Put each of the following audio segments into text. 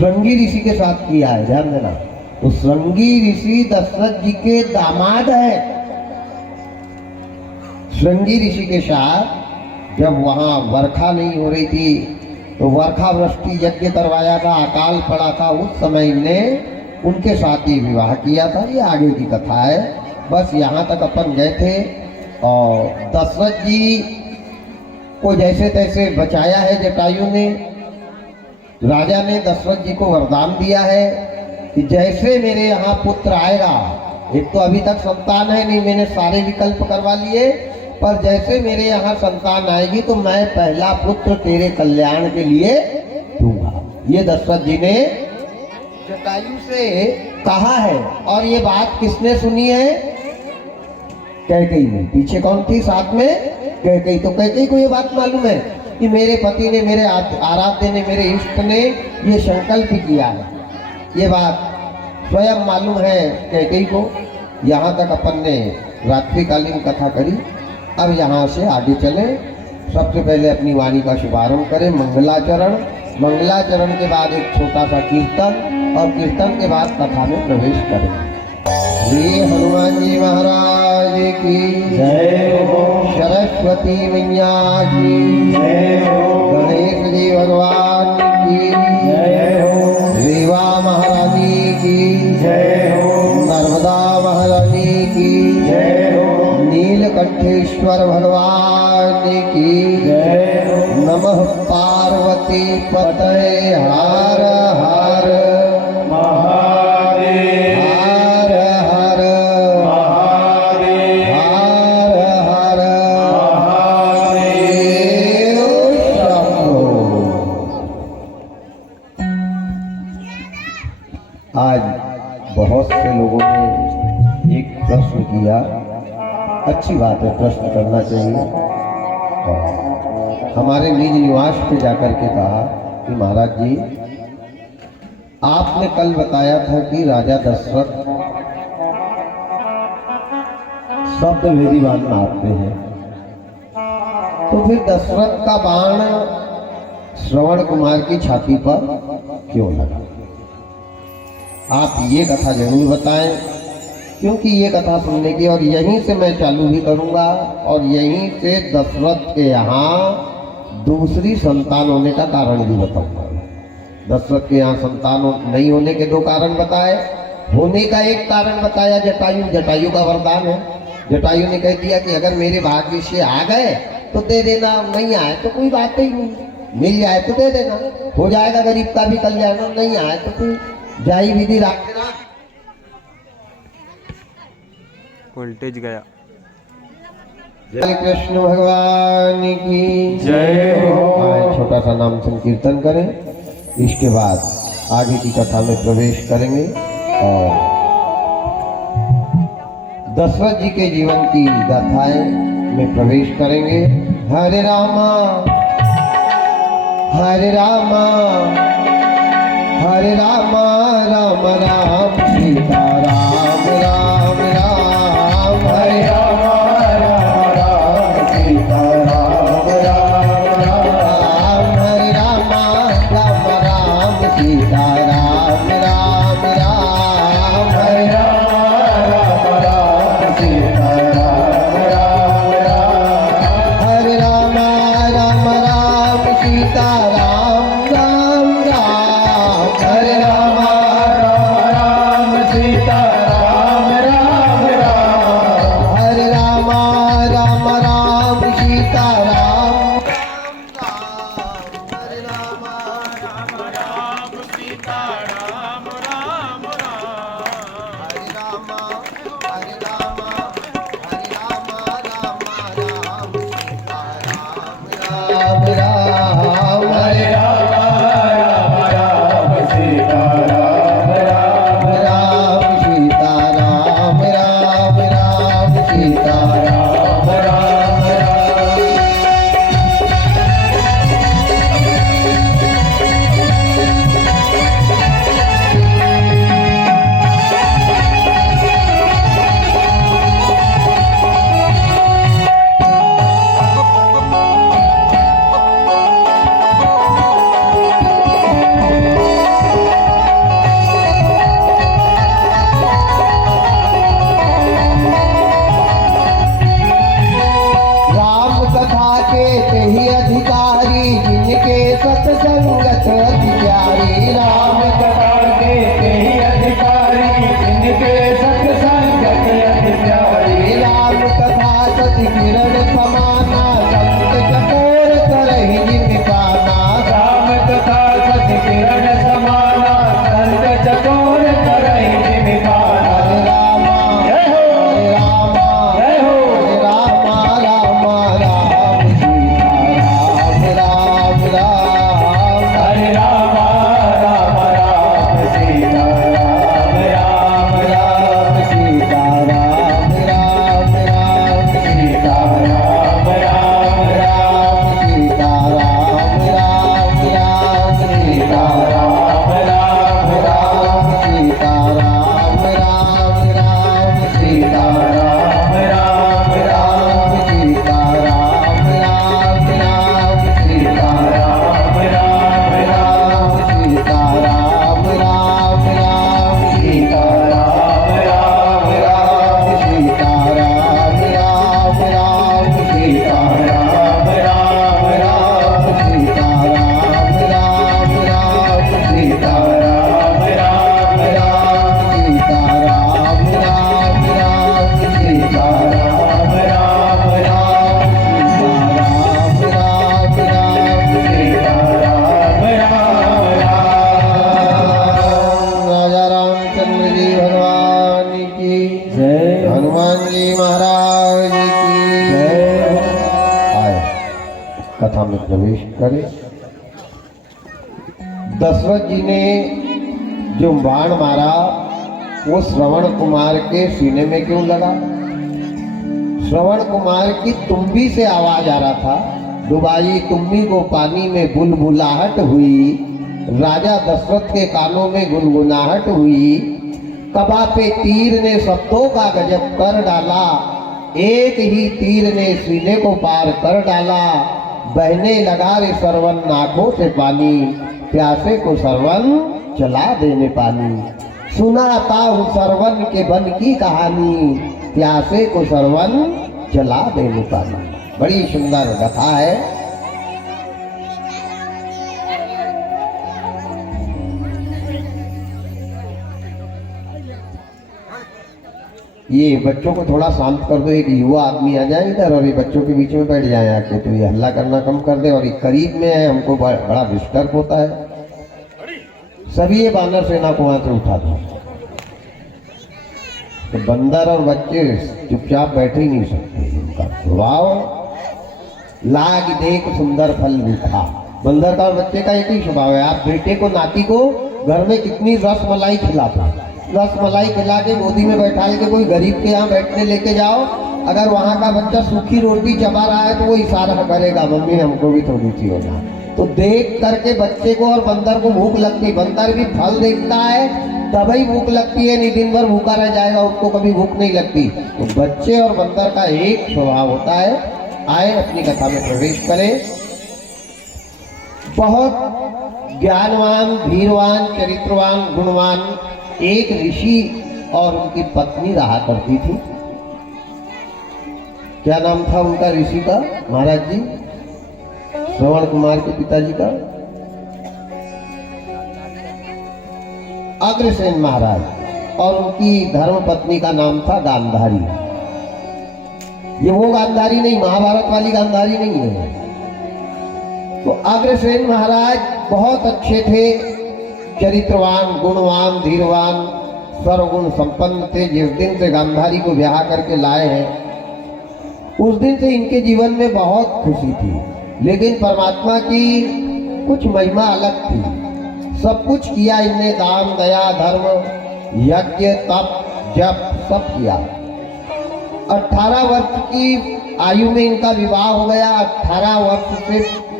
श्रृंगी ऋषि के साथ किया है, ध्यान देना। तो श्रृंगी ऋषि दशरथ जी के दामाद है। श्रृंगी ऋषि के साथ जब वहां वर्षा नहीं हो रही थी तो वर्षा वृष्टि यज्ञ करवाया था, अकाल पड़ा था, उस समय ने उनके साथ ही विवाह किया था। ये आगे की कथा है, बस यहाँ तक अपन गए थे। और दशरथ जी को जैसे तैसे बचाया है जटायु ने। राजा ने दशरथ जी को वरदान दिया है कि जैसे मेरे यहाँ पुत्र आएगा, एक तो अभी तक संतान है नहीं, मैंने सारे विकल्प करवा लिए, पर जैसे मेरे यहाँ संतान आएगी तो मैं पहला पुत्र तेरे कल्याण के लिए दूंगा। ये दशरथ जी ने जटायु से कहा है। और ये बात किसने सुनी है? कैकेयी ने। पीछे कौन थी साथ में? कैकेयी। तो कैकेयी को ये बात मालूम है कि मेरे पति ने, मेरे आराध्य ने, मेरे इष्ट ने ये संकल्प किया है। ये बात स्वयं मालूम है कैकेयी को। यहाँ तक अपन ने रात्रिकालीन कथा करी। अब यहाँ से आगे चले। सबसे पहले अपनी वाणी का शुभारंभ करें, मंगलाचरण। मंगलाचरण के बाद एक छोटा सा कीर्तन, और कीर्तन के बाद कथा में प्रवेश करें। श्री हनुमान जी महाराज की जय हो। सरस्वती मैया की जय हो। गणेश जी भगवान की जय हो। रेवा महारानी की जय हो। नर्मदा महारानी की जय हो। नीलकंठेश्वर भगवान की जय हो। नमः पार्वती पतये हर हर महादेव। हर हर महादेव। हर हर महादेव। शंभो। आज बहुत से लोगों ने एक प्रश्न किया। अच्छी बात है, प्रश्न करना चाहिए। और हमारे निज निवास पे जाकर के कहा कि महाराज जी, आपने कल बताया था कि राजा दशरथ शब्द वेदी बाण मारते हैं, तो फिर दशरथ का बाण श्रवण कुमार की छाती पर क्यों लगा? आप ये कथा जरूर बताएं, क्योंकि ये कथा सुनने की, और यहीं से मैं चालू भी करूंगा, और यहीं से दशरथ के यहाँ दूसरी संतान होने का कारण भी बताऊंगा। दशरथ के यहाँ संतान नहीं होने के दो कारण बताए, होने का एक कारण बताया जटायु। जटायु का वरदान है। जटायु ने कह दिया कि अगर मेरे भाग्य से आ गए तो दे देना, नहीं आए तो कोई बात ही नहीं, मिल जाए तो दे देना, हो जाएगा गरीब का भी कल्याण, नहीं आए तो कोई जाई विधि रख देना। वोल्टेज गया। जय कृष्ण भगवान की जय हो। छोटा सा नाम संकीर्तन करें, इसके बाद आगे की कथा में प्रवेश करेंगे और दशरथ जी के जीवन की गाथाएं में प्रवेश करेंगे। हरे रामा हरे रामा हरे रामा राम राम सीता राम राम राम। हरे रामा राम राम सीता राम राम राम। हरे रामा राम राम सीता राम राम राम। हरे रामा राम राम सीता राम राम राम। हरे रामा राम राम सीता राम राम राम। हरे रामा राम राम सीता सत्संगत अति प्यारी, राम कथा के ही अधिकारी, जिनके सत्संगत अति प्यारी। राम कथा सति किरण समाना, संत चकोर करहि जिमिताना। राम कथा सति किरण समाना, संत चकोर करहि जिमिताना। हरे रामा जय हो, हरे रामा जय हो। हरे रामा राम राम सीता राम राम राम। हरे राम राम राम सीता राम राम राम। सीता राम राम राम। सीता राम राम राम। सीता राम राम राम। सीता राम राम राम। सीता राम राम राम। सीता राम राम राम। सीता राम राम राम। सीता राम राम राम। सीता राम राम राम। सीता राम राम राम। सीता राम राम राम। सीता राम राम राम। सीता राम राम राम। सीता राम राम राम। सीता राम राम राम। सीता राम राम राम। सीता राम राम राम। सीता राम राम राम। राजा रामचंद्र जी भगवान की जय हनुमान जी महाराज की जय। आए कथा में प्रवेश करें। दशरथ जी ने जो बाण मारा वो श्रवण कुमार के सीने में क्यों लगा? श्रवण कुमार की तुम्बी से आवाज आ रहा था, डुबाई तुम्बी को पानी में बुलबुलाहट हुई। राजा दशरथ के कानों में गुनगुनाहट हुई। कबा पे तीर ने शब्दों का गजब कर डाला, एक ही तीर ने सीने को पार कर डाला। बहने लगा रे सरवन आंखों से पानी, प्यासे को सरवन चला देने पानी। सुनाता हूँ सरवन के बन की कहानी, प्यासे को सरवन चला देने पानी। बड़ी सुंदर कथा है। ये बच्चों को थोड़ा शांत कर दो। एक युवा आदमी आ जाए इधर और ये बच्चों के बीच में बैठ जाए आके, तो ये हल्ला करना कम कर दे। और ये करीब में है, हमको बड़ा डिस्टर्ब होता है। सभी ये बानर सेना को वहां से उठा दो। तो बंदर और बच्चे चुपचाप बैठ ही नहीं सकते। उनका स्वभाव लाग देख सुंदर फल मीठा। बंदर का और बच्चे का एक ही स्वभाव है। आप बेटे को नाती को घर में कितनी रस मलाई खिलाते हो, रस मलाई खिला के गोदी में बैठा के कोई गरीब के यहाँ बैठने लेके जाओ, अगर वहाँ का बच्चा सूखी रोटी चबा रहा है तो वो इशारा करेगा, मम्मी हमको भी थोड़ी सी होना। तो देख करके बच्चे को और बंदर को भूख लगती है। बंदर भी फल देखता है तभी भूख लगती है, नहीं दिन भर भूखा रह जाएगा, उसको कभी भूख नहीं लगती। तो बच्चे और बंदर का एक स्वभाव होता है। आए अपनी कथा में प्रवेश करें। बहुत ज्ञानवान, धीरवान, चरित्रवान, गुणवान एक ऋषि और उनकी पत्नी रहा करती थी। क्या नाम था उनका ऋषि का? महाराज जी, श्रवण कुमार के पिताजी का? अग्रसेन महाराज। और उनकी धर्म पत्नी का नाम था गांधारी। ये वो गांधारी नहीं, महाभारत वाली गांधारी नहीं है। तो अग्रसेन महाराज बहुत अच्छे थे, चरित्रवान, गुणवान, धीरवान, सर्वगुण संपन्न थे। जिस दिन से गांधारी को ब्याह करके लाए हैं उस दिन से इनके जीवन में बहुत खुशी थी। लेकिन परमात्मा की कुछ महिमा अलग थी। सब कुछ किया इनने, दान, दया, धर्म, यज्ञ, तप, जप सब किया। 18 वर्ष की आयु में इनका विवाह हो गया। 18 वर्ष से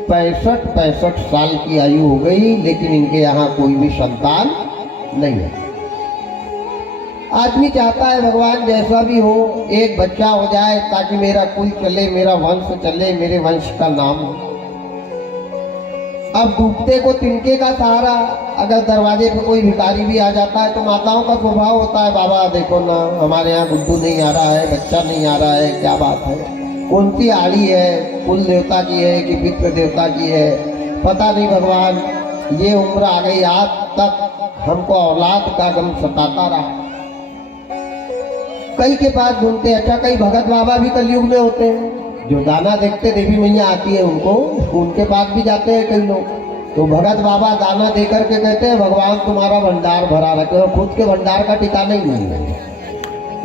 65 साल की आयु हो गई, लेकिन इनके यहाँ कोई भी संतान नहीं है। आदमी चाहता है भगवान जैसा भी हो एक बच्चा हो जाए ताकि मेरा कुल चले, मेरा वंश चले, मेरे वंश का नाम हो। अब डूबते को तिनके का सहारा। अगर दरवाजे पे कोई भिखारी भी आ जाता है तो माताओं का स्वभाव होता है, बाबा देखो ना हमारे यहाँ गुड्डू नहीं आ रहा है, बच्चा नहीं आ रहा है, क्या बात है, कौन सी आड़ी है, कुल देवता की है कि पितृ देवता की है, पता नहीं भगवान ये उम्र आ गई आज तक हमको औलाद का गम सताता रहा। कई के पास ढूंढते, अच्छा कई भगत बाबा भी कलयुग में होते हैं जो दाना देखते देवी मैया आती है उनको, उनके पास भी जाते हैं कई लोग। तो भगत बाबा दाना देकर के कहते हैं भगवान तुम्हारा भंडार भरा रखे, और खुद के भंडार का ठिकाना ही नहीं है।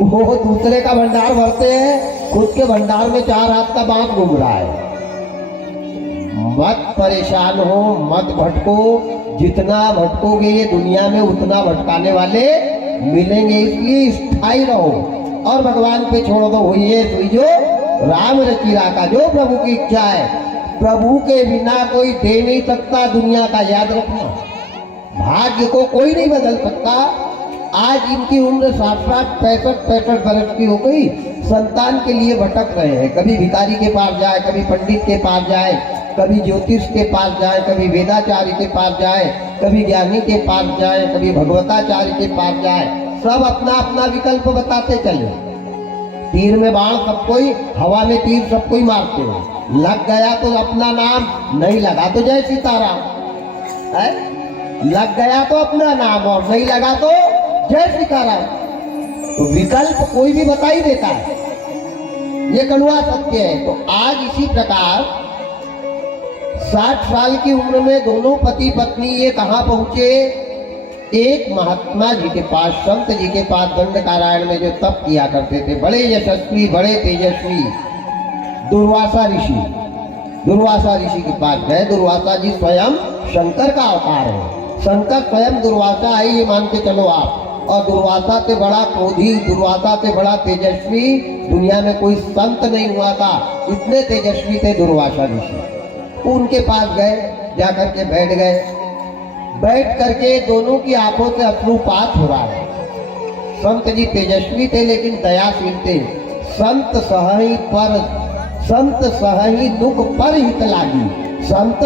वो दूसरे का भंडार भरते हैं, खुद के भंडार में 4 हाथ का बांस घूम रहा है। मत परेशान हो, मत भटको, जितना भटकोगे ये दुनिया में उतना भटकाने वाले मिलेंगे, इसलिए स्थायी रहो और भगवान पे छोड़ दो। हुई जो राम रचिरा का, जो प्रभु की इच्छा है, प्रभु के बिना कोई दे नहीं सकता दुनिया का, याद रखना। भाग्य को कोई नहीं बदल सकता। आज इनकी उम्र 60-60, 65-65 वर्ष की हो गई, संतान के लिए भटक रहे हैं। कभी भिखारी के पास जाए, कभी पंडित के पास जाए, कभी ज्योतिष के पास जाए, कभी वेदाचार्य के पास जाए, कभी ज्ञानी के पास जाए, कभी भगवताचार्य के पास जाए। सब अपना अपना विकल्प बताते चले। तीर में बाण सब कोई, हवा में तीर सब कोई मारते हो। लग गया तो अपना नाम, नहीं लगा तो जय सीताराम है। लग गया तो अपना नाम और नहीं लगा तो जय सीताराम। तो विकल्प कोई भी बता ही देता है, ये कड़वा सत्य है। तो आज इसी प्रकार 60 साल की उम्र में दोनों पति पत्नी ये कहाँ पहुंचे? एक महात्मा जी के पास, संत जी के पास, दंडकारण्य में जो तप किया करते थे, बड़े यशस्वी, बड़े तेजस्वी दुर्वासा ऋषि। दुर्वासा ऋषि के पास गए। दुर्वासा जी स्वयं शंकर का अवतार है। शंकर स्वयं दुर्वासा है, ये मान के चलो आप। और दुर्वासा से बड़ा क्रोधी, दुर्वासा से बड़ा तेजस्वी दुनिया में कोई संत नहीं हुआ था। इतने तेजस्वी थे दुर्वासा ऋषि। उनके पास गए, जाकर के बैठ गए। बैठ करके दोनों की आंखों से अश्रुपात हो रहा है। संत जी तेजस्वी थे लेकिन दयाशील थे। संत सहहि दुख पर हित लागी। संत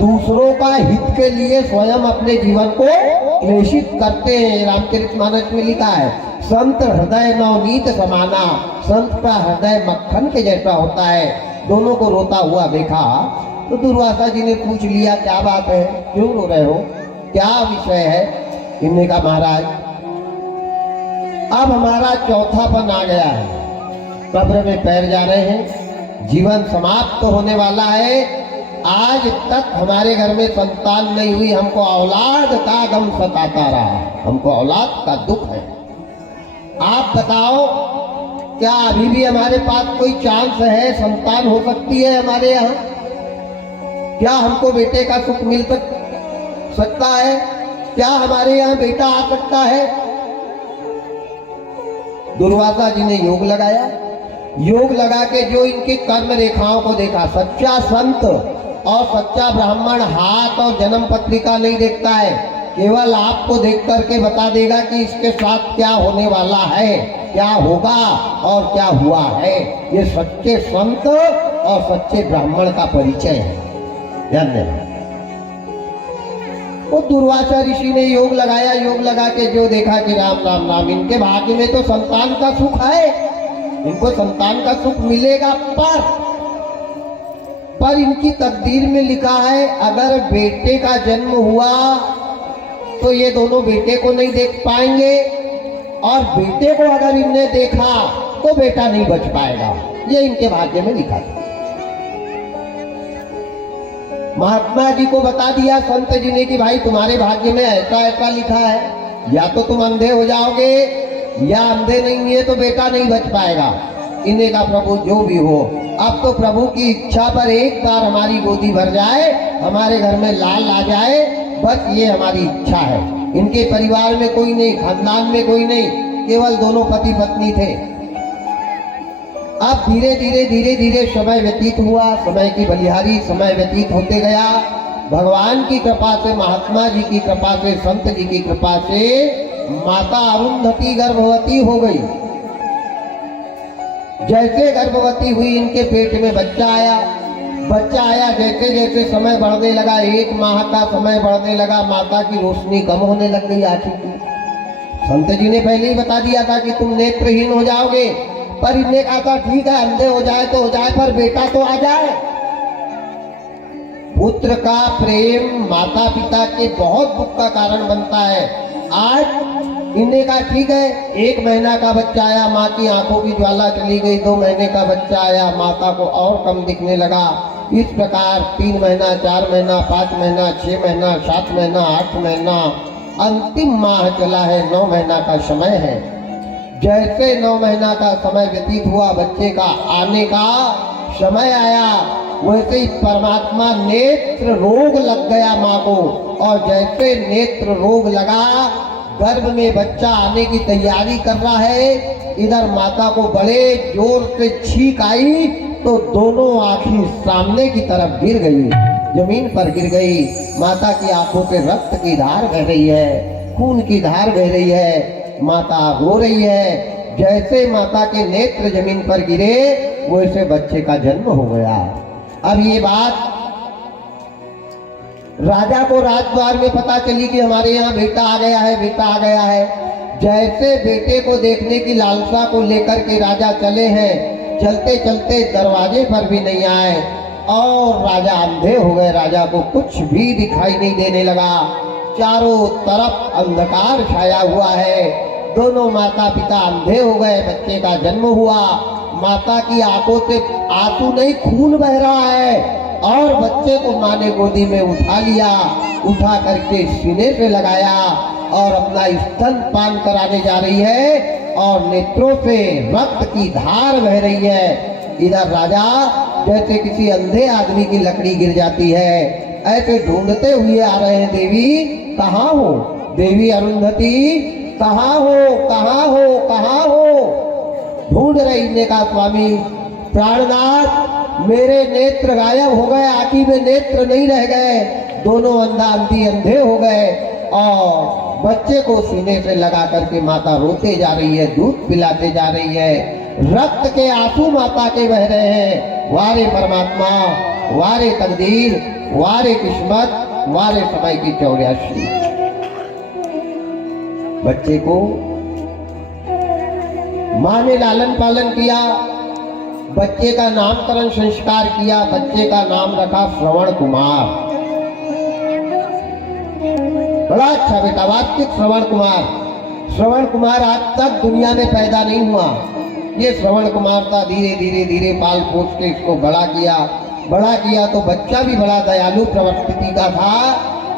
दूसरों का हित के लिए स्वयं अपने जीवन को क्लेशित करते हैं। रामचरितमानस में लिखा है, संत हृदय नवनीत समाना। संत का हृदय मक्खन के जैसा होता है। दोनों को रोता हुआ देखा तो दुर्वासा जी ने पूछ लिया, क्या बात है, क्यों रो रहे हो, क्या विषय है? इन्होंने कहा, महाराज अब हमारा चौथापन आ गया है, कब्र में पैर जा रहे हैं, जीवन समाप्त तो होने वाला है। आज तक हमारे घर में संतान नहीं हुई, हमको औलाद का गम सताता रहा, हमको औलाद का दुख है। आप बताओ, क्या अभी भी हमारे पास कोई चांस है, संतान हो सकती है हमारे यहाँ? क्या हमको बेटे का सुख मिल सकता है? क्या हमारे यहाँ बेटा आ सकता है? दुर्वासा जी ने योग लगाया। योग लगा के जो इनकी कर्म रेखाओं को देखा, सच्चा संत और सच्चा ब्राह्मण हाथ और जन्म पत्रिका नहीं देखता है, केवल आपको देख करके बता देगा कि इसके साथ क्या होने वाला है, क्या होगा और क्या हुआ है। ये सच्चे संत और सच्चे ब्राह्मण का परिचय है, ध्यान देना। वो दुर्वासा ऋषि ने योग लगाया। योग लगा के जो देखा कि राम राम राम, इनके भाग्य में तो संतान का सुख है, इनको संतान का सुख मिलेगा, पर इनकी तकदीर में लिखा है अगर बेटे का जन्म हुआ तो ये दोनों बेटे को नहीं देख पाएंगे, और बेटे को अगर इनने देखा तो बेटा नहीं बच पाएगा। ये इनके भाग्य में लिखा था। महात्मा जी को बता दिया संत जी ने कि भाई तुम्हारे भाग्य में ऐसा ऐसा लिखा है, या तो तुम अंधे हो जाओगे या अंधे नहीं हुए तो बेटा नहीं बच पाएगा। इन्हें का प्रभु जो भी हो, अब तो प्रभु की इच्छा पर एक बार हमारी गोदी भर जाए, हमारे घर में लाल आ जाए, बस ये हमारी इच्छा है। इनके परिवार में कोई नहीं, खानदान में कोई नहीं, केवल दोनों पति पत्नी थे। अब धीरे धीरे समय व्यतीत हुआ, समय की बलिहारी समय व्यतीत होते गया। भगवान की कृपा से, महात्मा जी की कृपा से, संत जी की कृपा से माता अरुंधति गर्भवती हो गई। जैसे गर्भवती हुई, इनके पेट में बच्चा आया। जैसे जैसे समय बढ़ने लगा, 1 माह का समय बढ़ने लगा, माता की रोशनी कम होने लग गई आंखों की। संत जी ने पहले ही बता दिया था कि तुम नेत्रहीन हो जाओगे, पर इन्हें कहा था ठीक है, अंधे हो जाए तो हो जाए, पर बेटा तो आ जाए। पुत्र का प्रेम माता पिता के बहुत दुख का कारण बनता है। आज इन्हें कहा ठीक है, 1 महीना का बच्चा आया, माँ की आंखों की ज्वाला चली गई, 2 महीने का बच्चा आया, माता को और कम दिखने लगा। इस प्रकार 3 महीना, 4 महीना, 5 महीना, 6 महीना, 7 महीना, 8 महीना, अंतिम माह चला है, 9 महीना का समय है। जैसे 9 महीना का समय व्यतीत हुआ, बच्चे का आने का समय आया, वैसे ही परमात्मा नेत्र रोग लग गया माँ को, और जैसे नेत्र रोग लगा, गर्भ में बच्चा आने की तैयारी कर रहा है, इधर माता को बड़े जोर से छींक आई तो दोनों आंखें सामने की तरफ गिर गई, जमीन पर गिर गई। माता की आंखों से रक्त की धार बह रही है, खून की धार बह रही है, माता रो रही है। जैसे माता के नेत्र जमीन पर गिरे, वैसे बच्चे का जन्म हो गया। अब ये बात राजा को राजद्वार में पता चली कि हमारे यहाँ बेटा आ गया है, बेटा आ गया है। जैसे बेटे को देखने की लालसा को लेकर के राजा चले हैं, चलते चलते दरवाजे पर भी नहीं आए और राजा अंधे हो गए। राजा को कुछ भी दिखाई नहीं देने लगा, चारों तरफ अंधकार छाया हुआ है। दोनों माता पिता अंधे हो गए, बच्चे का जन्म हुआ। माता की आंखों से आंसू नहीं, खून बह रहा है, और बच्चे को माँ ने गोदी में उठा लिया, उठा करके सीने से लगाया और अपना स्तनपान कराने जा रही है, और नेत्रों से रक्त की धार बह रही है। इधर राजा जैसे किसी अंधे आदमी की लकड़ी गिर जाती है, ऐसे ढूंढते हुए आ रहे हैं। देवी कहाँ हो, देवी अरुंधति कहाँ हो, कहाँ हो, कहाँ हो? ढूंढ रही ने कहा, स्वामी प्राणनाथ, मेरे नेत्र गायब हो गए, आंखी में नेत्र नहीं रह गए, दोनों अंधे हो गए। और बच्चे को सीने से लगा करके माता रोते जा रही है, दूध पिलाते जा रही है, रक्त के आंसू माता के बह रहे हैं। वारे परमात्मा, वारे तकदीर, वारे किस्मत, वारे समय की 84। बच्चे को माँ ने लालन पालन किया, बच्चे का नामकरण संस्कार किया, बच्चे का नाम रखा श्रवण कुमार। बड़ा अच्छा बेटा, वास्तविक श्रवण कुमार। श्रवण कुमार आज तक दुनिया में पैदा नहीं हुआ, ये श्रवण कुमार था। धीरे धीरे धीरे पाल पोस के इसको बड़ा किया तो बच्चा भी बड़ा दयालु प्रवृत्ति का था।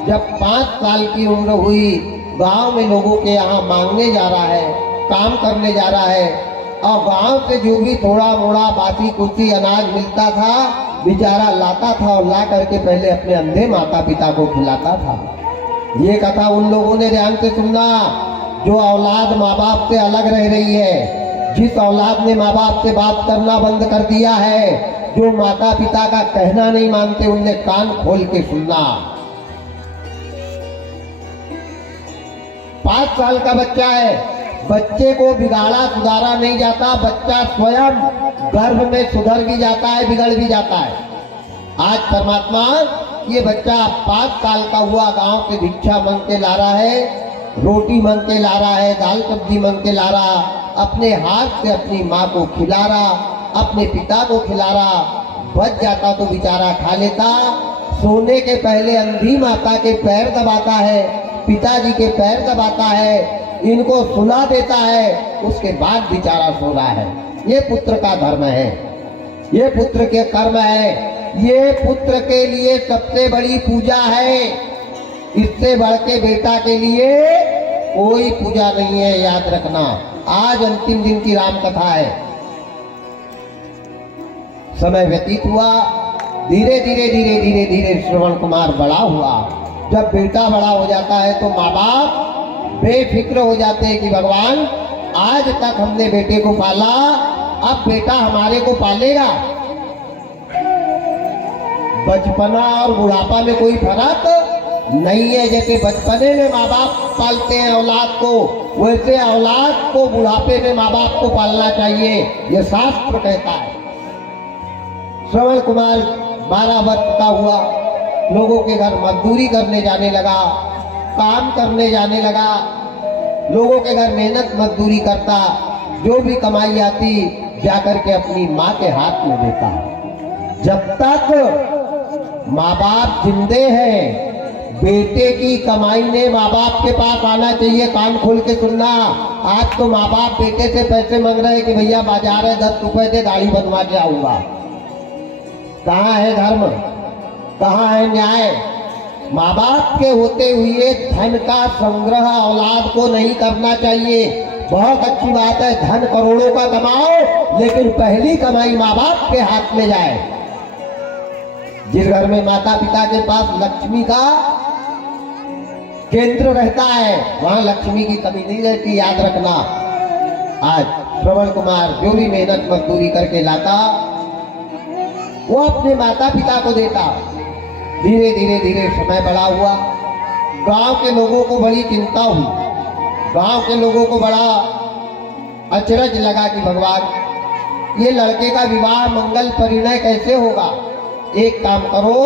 जब 5 साल की उम्र हुई, गांव में लोगों के यहाँ मांगने जा रहा है, काम करने जा रहा है, और गांव से जो भी थोड़ा मोड़ा बासी कुछ अनाज मिलता था, बेचारा लाता था और ला करके पहले अपने अंधे माता पिता को खिलाता था। ये कथा उन लोगों ने ध्यान से सुनना जो औलाद माँ बाप से अलग रह रही है, जिस औलाद ने माँ बाप से बात करना बंद कर दिया है, जो माता पिता का कहना नहीं मानते, उनने कान खोल के सुनना। 5 साल का बच्चा है, बच्चे को बिगाड़ा सुधारा नहीं जाता, बच्चा स्वयं गर्भ में सुधर भी जाता है, बिगड़ भी जाता है। आज परमात्मा ये बच्चा 5 साल का हुआ, गांव से भिक्षा मांग के ला रहा है, रोटी मांग के ला रहा है, दाल सब्जी मांग के ला रहा, अपने हाथ से अपनी माँ को खिला रहा, अपने पिता को खिला रहा। बच जाता तो बेचारा खा लेता। सोने के पहले अंधी माता के पैर दबाता है, पिताजी के पैर दबाता है, इनको सुला देता है, उसके बाद बेचारा सो रहा है। ये पुत्र का धर्म है, ये पुत्र के कर्म है, ये पुत्र के लिए सबसे बड़ी पूजा है। इससे बढ़ के बेटा के लिए कोई पूजा नहीं है, याद रखना। आज अंतिम दिन की राम कथा है। समय व्यतीत हुआ, धीरे धीरे धीरे धीरे धीरे श्रवण कुमार बड़ा हुआ। जब बेटा बड़ा हो जाता है तो माँ बाप बेफिक्र हो जाते हैं कि भगवान आज तक हमने बेटे को पाला, अब बेटा हमारे को पालेगा। बचपना और बुढ़ापा में कोई फर्क नहीं है। जैसे बचपने में माँ बाप पालते हैं औलाद को, वैसे औलाद को बुढ़ापे में माँ बाप को पालना चाहिए, ये शास्त्र कहता है। श्रवण कुमार 12 वर्ष का हुआ, लोगों के घर मजदूरी करने जाने लगा, काम करने जाने लगा, लोगों के घर मेहनत मजदूरी करता, जो भी कमाई आती जाकर के अपनी माँ के हाथ में देता। जब तक माँ बाप जिंदे हैं, बेटे की कमाई ने माँ बाप के पास आना चाहिए। कान खोल के सुनना, आज तो माँ बाप बेटे से पैसे मांग रहे हैं कि भैया बाजार है 10 रुपए दे, दाढ़ी बनवा के आऊंगा। कहाँ है धर्म, कहाँ है न्याय? माँ बाप के होते हुए धन का संग्रह औलाद को नहीं करना चाहिए। बहुत अच्छी बात है, धन करोड़ों का कमाओ, लेकिन पहली कमाई माँ बाप के हाथ में जाए। जिस घर में माता पिता के पास लक्ष्मी का केंद्र रहता है, वहां लक्ष्मी की कमी नहीं रहती, याद रखना। आज श्रवण कुमार जो भी मेहनत मजदूरी करके लाता, वो अपने माता पिता को देता। धीरे धीरे धीरे समय बड़ा हुआ, गांव के लोगों को बड़ी चिंता हुई। गांव के लोगों को बड़ा अचरज लगा कि भगवान, ये लड़के का विवाह मंगल परिणय कैसे होगा? एक काम करो,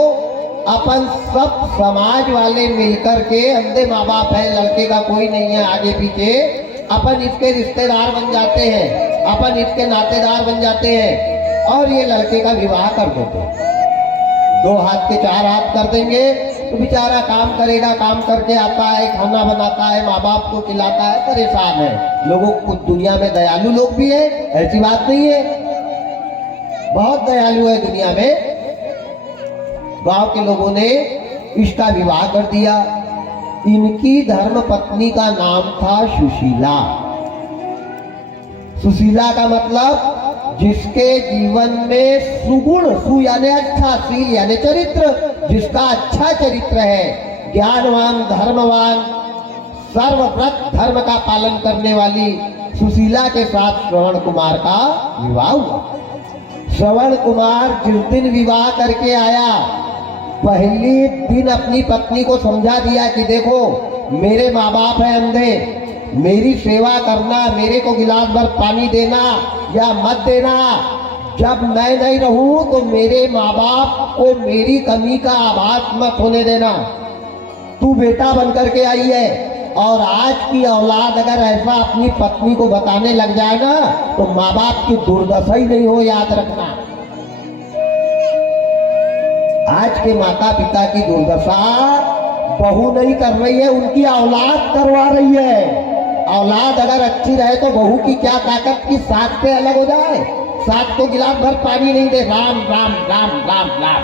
अपन सब समाज वाले मिलकर के, अंधे माँ बाप है, लड़के का कोई नहीं है आगे पीछे, अपन इसके रिश्तेदार बन जाते हैं, अपन इसके नातेदार बन जाते हैं और ये लड़के का विवाह कर देते हैं। 2 हाथ के 4 हाथ कर देंगे तो बेचारा काम करेगा, काम करके आता है, खाना बनाता है, माँ बाप को खिलाता है, परेशान है। लोगों को दुनिया में दयालु लोग भी है, ऐसी बात नहीं है, बहुत दयालु है दुनिया में। गांव के लोगों ने इसका विवाह कर दिया। इनकी धर्म पत्नी का नाम था सुशीला। सुशीला का मतलब जिसके जीवन में सुगुण, सु यानी अच्छा, शील यानी चरित्र, जिसका अच्छा चरित्र है, ज्ञानवान, धर्मवान, सर्वव्रत धर्म का पालन करने वाली सुशीला के साथ श्रवण कुमार का विवाह हुआ। श्रवण कुमार जिस दिन विवाह करके आया, पहली दिन अपनी पत्नी को समझा दिया कि देखो, मेरे माँ बाप है अंधे, मेरी सेवा करना, मेरे को गिलास भर पानी देना या मत देना। जब मैं नहीं रहूं तो मेरे माँ बाप को मेरी कमी का आभास मत होने देना। तू बेटा बन करके आई है, और आज की औलाद अगर ऐसा अपनी पत्नी को बताने लग जाए ना, तो माँ बाप की दुर्दशा ही नहीं हो, याद रखना। आज के माता पिता की दुर्दशा बहू नहीं कर रही है, उनकी औलाद करवा रही है। औलाद अगर अच्छी रहे तो बहू की क्या ताकत कि सास से अलग हो जाए, सास को गिलास भर पानी नहीं दे, राम राम राम राम राम।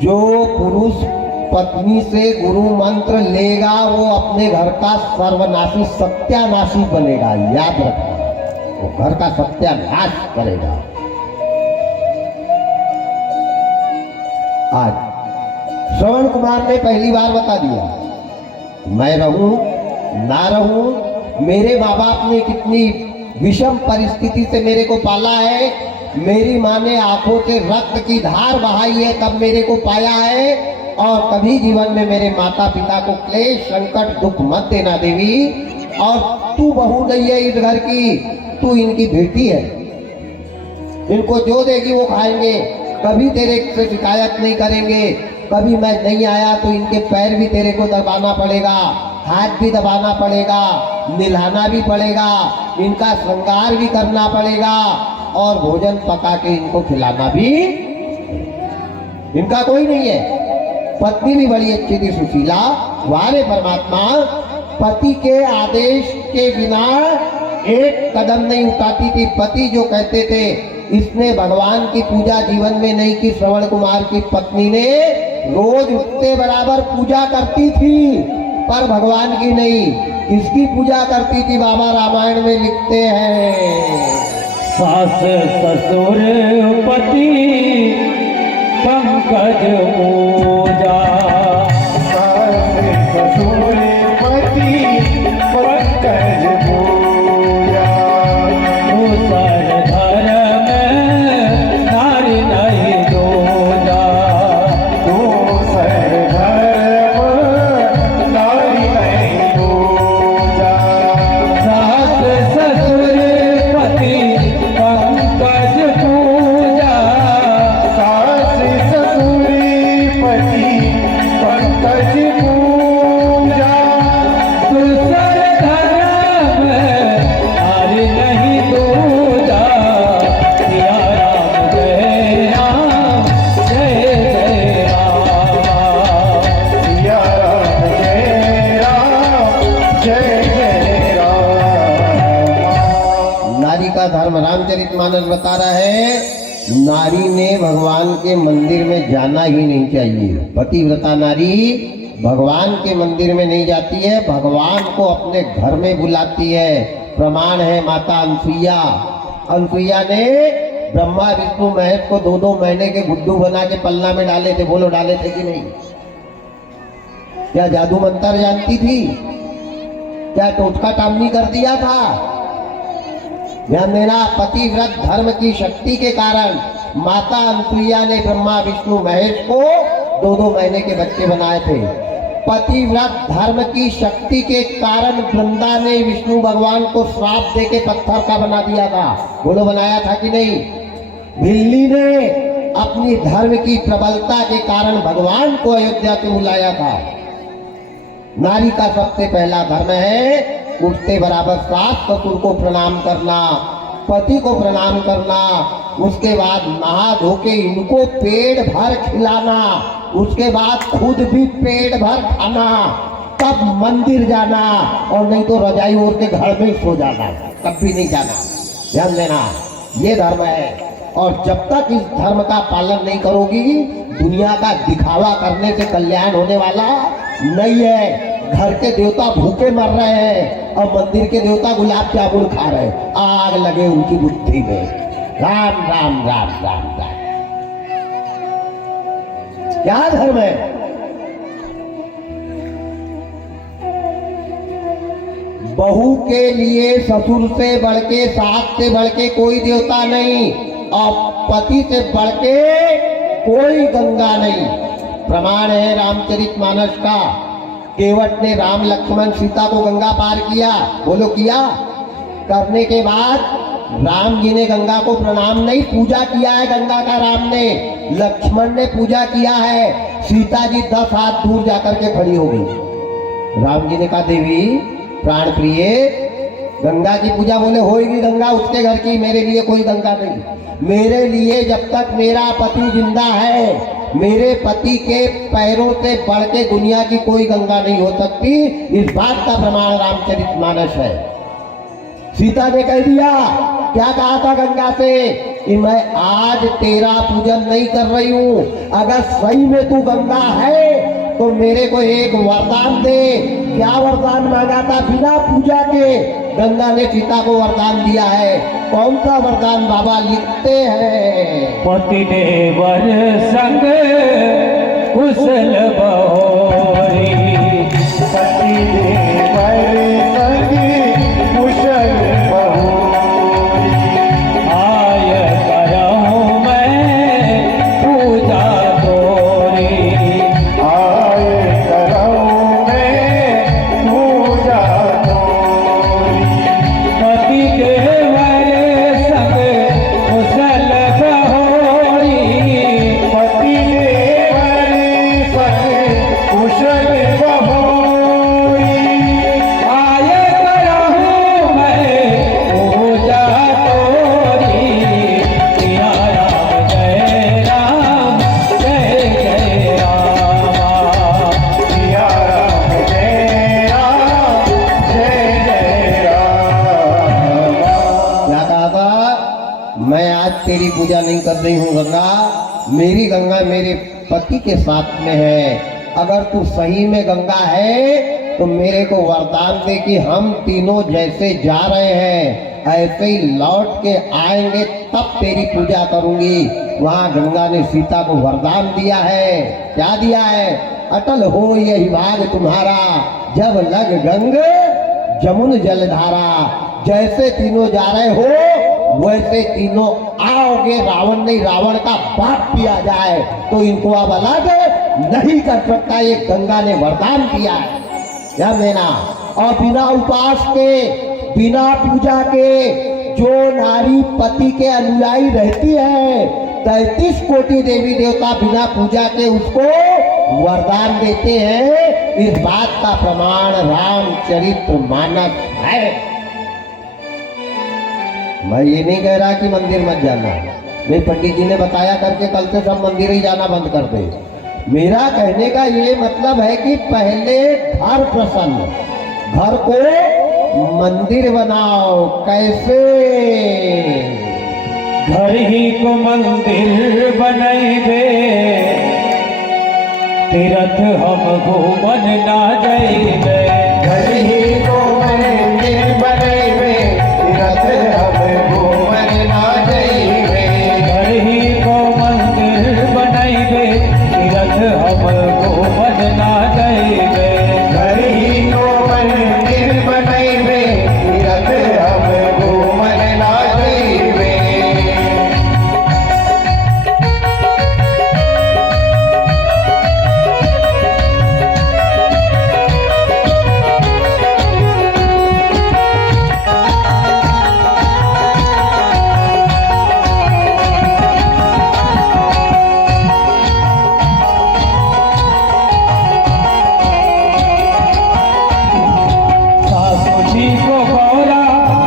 जो पुरुष पत्नी से गुरु मंत्र लेगा वो अपने घर का सर्वनाशी, सत्यानाशी बनेगा, याद रखना, वो घर का सत्यानाश करेगा। आज श्रवण कुमार ने पहली बार बता दिया, मैं रहूं ना रहूं, मेरे माँ बाप ने कितनी विषम परिस्थिति से मेरे को पाला है, मेरी माँ ने आंखों से रक्त की धार बहाई है तब मेरे को पाया है, और कभी जीवन में मेरे माता पिता को क्लेश, संकट, दुख मत देना देवी। और तू बहू नहीं है इस घर की, तू इनकी बेटी है, इनको जो देगी वो खाएंगे, कभी तेरे से शिकायत नहीं करेंगे। कभी मैं नहीं आया तो इनके पैर भी तेरे को दबाना पड़ेगा, हाथ भी दबाना पड़ेगा, निलाना भी पड़ेगा, इनका श्रृंगार भी करना पड़ेगा, और भोजन पका के इनको खिलाना भी। इनका कोई नहीं है। पत्नी भी बड़ी अच्छी थी सुशीला, वारे परमात्मा, पति के आदेश के बिना एक कदम नहीं उठाती थी। पति जो कहते थे, इसने भगवान की पूजा जीवन में नहीं की। श्रवण कुमार की पत्नी ने रोज उठते बराबर पूजा करती थी, पर भगवान की नहीं, किसकी पूजा करती थी? बाबा रामायण में लिखते हैं, सास ससुर पति पंकज पूजा। सास ससुर पति पंकज पूजा। दूसर धर्म नारी नहीं दूजा। दूसर धर्म नारी नहीं दूजा। सास ससुर पति पंकज पूजा। सास ससुर पति बता रहा है नारी ने भगवान के मंदिर में जाना ही नहीं चाहिए। पतिव्रता नारी भगवान के मंदिर में नहीं जाती है, भगवान को अपने घर में बुलाती है। प्रमाण है माता अनसुईया। अनसुईया ने ब्रह्मा विष्णु महेश को 2-2 महीने के गुड्डू बना के पलना में डाले थे। बोलो डाले थे कि नहीं? क्या जादू मंत्र जानती थी? क्या टोटका टामनी कर दिया था? ध्यान देना, पतिव्रत धर्म की शक्ति के कारण माता अनसुईया ने ब्रह्मा विष्णु महेश को 2-2 महीने के बच्चे बनाए थे। पतिव्रत धर्म की शक्ति के कारण वृंदा ने विष्णु भगवान को श्राप दे के पत्थर का बना दिया था। बोलो बनाया था कि नहीं? बिल्ली ने अपनी धर्म की प्रबलता के कारण भगवान को अयोध्या से बुलाया था। नारी का सबसे पहला धर्म है उठते बराबर सास ससुर को प्रणाम करना, पति को प्रणाम करना, उसके बाद नहा धो के इनको पेट भर खिलाना, उसके बाद खुद भी पेट भर खाना, तब मंदिर जाना, और नहीं तो रजाई ओढ़ के घर में सो जाना, तब भी नहीं जाना। ध्यान देना, ये धर्म है। और जब तक इस धर्म का पालन नहीं करोगी, दुनिया का दिखावा करने से कल्याण होने वाला नहीं है। घर के देवता भूखे मर रहे हैं और मंदिर के देवता गुलाब जामुन खा रहे हैं। आग लगे उनकी बुद्धि में। राम राम राम राम राम। क्या धर्म है? बहू के लिए ससुर से बढ़ के, सास से बढ़ के कोई देवता नहीं, और पति से बढ़ के कोई गंगा नहीं। प्रमाण है रामचरितमानस का। केवट ने राम लक्ष्मण सीता को गंगा पार किया। बोलो किया? करने के बाद राम जी ने गंगा को प्रणाम नहीं, पूजा किया है गंगा का राम ने, लक्ष्मण ने पूजा किया है। सीता जी 10 हाथ दूर जाकर के खड़ी हो गई। राम जी ने कहा देवी प्राण प्रिय, गंगा की पूजा बोले होएगी गंगा उसके घर की, मेरे लिए कोई गंगा नहीं। मेरे लिए जब तक मेरा पति जिंदा है, मेरे पति के पैरों से बढ़ के दुनिया की कोई गंगा नहीं हो सकती। इस बात का प्रमाण रामचरितमानस है। सीता ने कह दिया, क्या कहा था गंगा से कि मैं आज तेरा पूजन नहीं कर रही हूं, अगर सही में तू गंगा है तो मेरे को एक वरदान दे। क्या वरदान मांगा था? बिना पूजा के गंगा ने सीता को वरदान दिया है। कौन सा वरदान? बाबा लिखते हैं, पति देवर संग कुशल बहोरी, पति देवर संग कुशल बहोरी, आय करहूं मैं पूजा तोरी, आय करहूं मैं पूजा तोरी, पति देवर संग कुशल बहोरी, पति देवर संग कुशल बहोरी, आय करहूं मैं पूजा तोरी, सिया राम जय राम जय जय राम, सिया राम जय राम जय जय राम। क्या कहा था? मैं आज तेरी पूजा नहीं कर रही हूँ गंगा, मेरी गंगा मेरे पति के साथ में है। अगर तू सही में गंगा है तो मेरे को वरदान दे कि हम तीनों जैसे जा रहे हैं ऐसे ही लौट के आएंगे, तब तेरी पूजा करूंगी। वहां गंगा ने सीता को वरदान दिया है। क्या दिया है? अटल हो यही भाग तुम्हारा, जब लग गंग जमुन जलधारा। जैसे तीनों जा रहे हो वैसे तीनों आओगे। रावण नहीं, रावण का बाप भी आ जाए तो इनको अब अलग नहीं कर सकता। ये गंगा ने वरदान दिया है, ध्यान देना। और बिना उपास के, बिना पूजा के जो नारी पति के अनुयायी रहती है, 33 कोटि देवी देवता बिना पूजा के उसको वरदान देते हैं। इस बात का प्रमाण रामचरितमानस है। मैं ये नहीं कह रहा कि मंदिर मत जाना, नहीं, पंडित जी ने बताया करके कल से सब मंदिर ही जाना बंद कर दे। मेरा कहने का ये मतलब है कि पहले घर प्रसन्न, घर को मंदिर बनाओ। कैसे? घर ही को मंदिर बनैबे तीरथ हम घूमन ना जैबे घर ही को मंदिर बनैबे तीरथ हम घूमन ना जैबे घर ही को मंदिर बनैबे तीरथ हम घूमन ना जैबे घर ही को मंदिर बनैबे तीरथ हम घूमन ना जैबे सासू जी को गौरा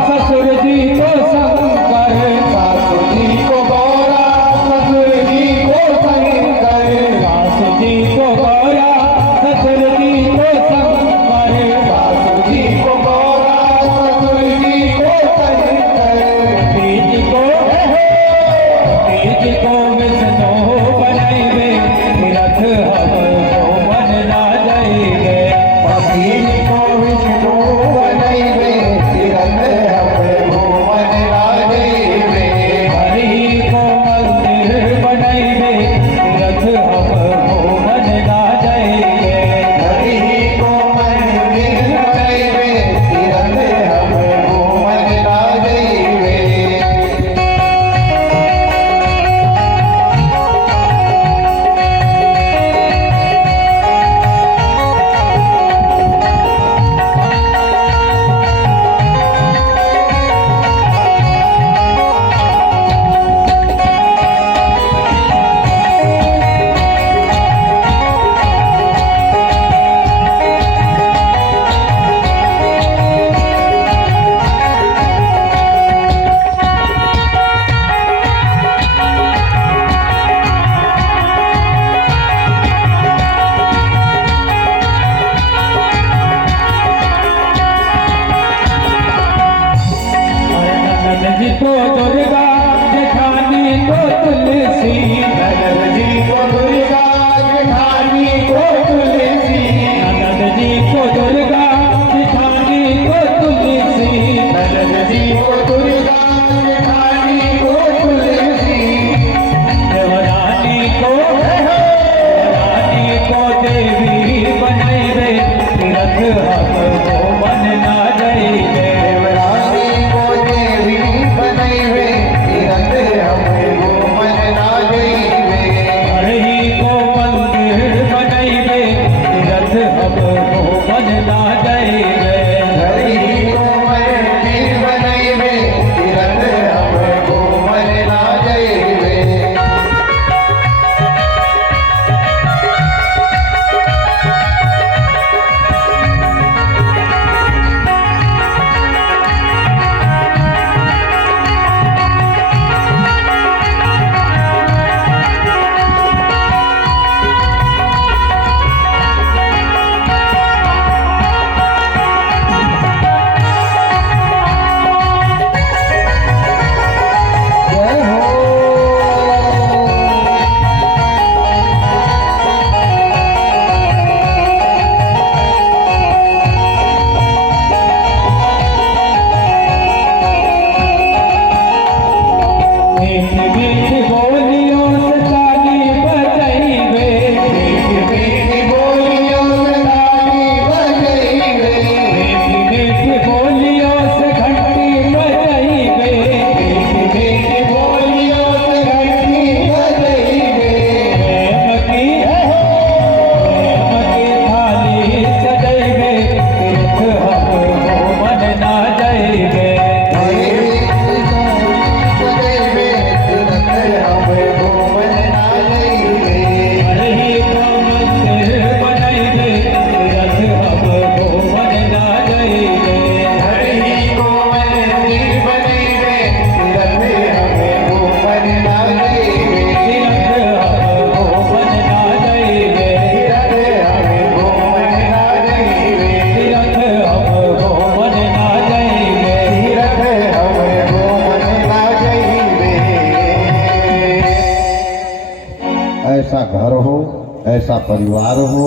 ससुर जी को शंकर सासू जी को गौरा ससुर जी को शंकर सासू जी को गौरा ससुर जी को शंकर सासू जी को गौरा ससुर जी को शंकर बीज को विष्णु बनैबे तीरथ हम घूमन ना जैबे पतिन को विष्णु बनैबे तीरथ हम घूमन ना जैबे घर ही को मंदिर बनैबे तीरथ हम घूमन ना जैबे घर ही को मंदिर बनैबे तीरथ हम घूमन ना जैबे नंद जी को दुर्गा जेठानी को तुलसी नंद जी को दुर्गा जेठानी को तुलसी नंद जी को दुर्गा जेठानी को तुलसी नंद जी को दुर्गा जेठानी को तुलसी देवरानी को देवी बनैबे तीरथ हम घूमन ना जैबे देवरानी को देवी बनैबे तीरथ हम घूमन ना जैबे घर ही को मंदिर बनैबे तीरथ हम घूमन ना जैबे घर ही को मंदिर बनैबे तीरथ हम घूमन ना जैबे जय हो मीठी मीठी बोलियों से ताली बजैबे मीठी मीठी बोलियों से ताली बजैबे मीठी मीठी बोलियों से घंटी बजैबे मीठी मीठी बोलियों से घंटी बजैबे प्रेम की थाली सजैबे तीर्थ हम घूमन ना जैबे बजैबे तीरथ हम ऐसा घर हो, ऐसा परिवार हो,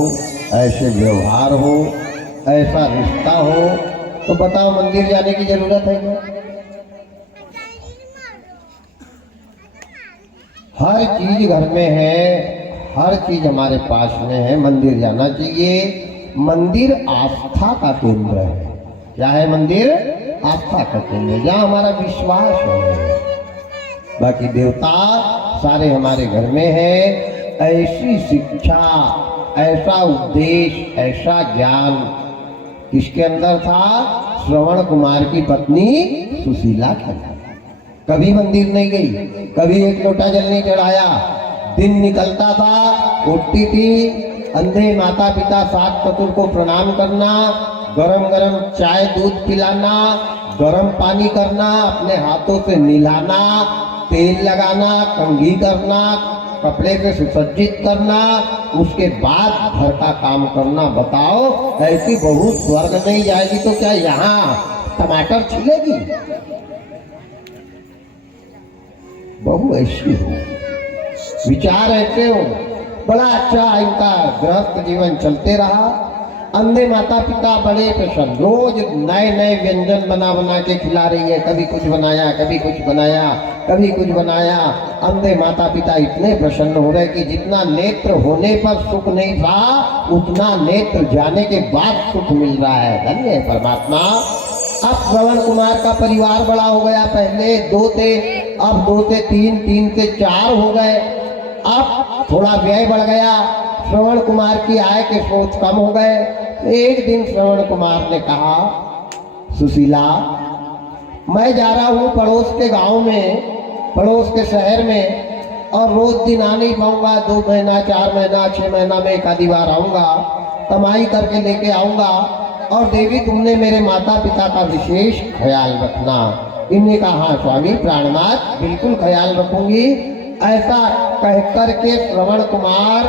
ऐसे व्यवहार हो, ऐसा रिश्ता हो, तो बताओ मंदिर जाने की जरूरत है क्या? हर चीज घर में है, हर चीज हमारे पास में है, मंदिर जाना चाहिए। मंदिर आस्था का केंद्र है। क्या है मंदिर? आस्था का केंद्र, जहाँ हमारा विश्वास है। बाकी देवता सारे हमारे घर में है। ऐसी शिक्षा, ऐसा उपदेश, ऐसा ज्ञान किसके अंदर था? श्रवण कुमार की पत्नी सुशीला के अंदर। कभी मंदिर नहीं गई, कभी एक लोटा जल नहीं चढ़ाया। दिन निकलता था, उठती थी, अंधे माता पिता सात चतुर को प्रणाम करना, गरम गरम चाय दूध पिलाना, गरम पानी करना, अपने हाथों से नहलाना, तेल लगाना, कंघी करना, कपड़े से सुसज्जित करना, उसके बाद घर का काम करना। बताओ, ऐसी बहू स्वर्ग नहीं जाएगी तो क्या यहाँ टमाटर छिलेगी? बहू ऐसी हो, विचार ऐसे हो। बड़ा अच्छा इनका गृहस्थ जीवन चलते रहा। अंधे माता पिता बड़े प्रसन्न, रोज नए नए व्यंजन बना बना के खिला रही है। कभी कुछ बनाया, कभी कुछ बनाया, कभी कुछ बनाया। अंधे माता पिता इतने प्रसन्न हो रहे कि जितना नेत्र होने पर सुख नहीं था, उतना नेत्र जाने के बाद सुख मिल रहा है। धन्य है परमात्मा। अब श्रवण कुमार का परिवार बड़ा हो गया। पहले 2 थे, अब 2 से 3, 3 से 4 हो गए। अब थोड़ा व्यय बढ़ गया, श्रवण कुमार की आय के स्रोत कम हो गए। एक दिन श्रवण कुमार ने कहा, सुशीला, मैं जा रहा हूँ पड़ोस के गांव में, पड़ोस के शहर में, और रोज दिन आ नहीं पाऊंगा। 2 महीना, 4 महीना, 6 महीना में एक आधी बार आऊंगा, कमाई करके लेके आऊंगा। और देवी, तुमने मेरे माता पिता का विशेष ख्याल रखना। इन्हें कहा, हाँ स्वामी प्राणनाथ, बिल्कुल ख्याल रखूंगी। ऐसा कहकर के श्रवण कुमार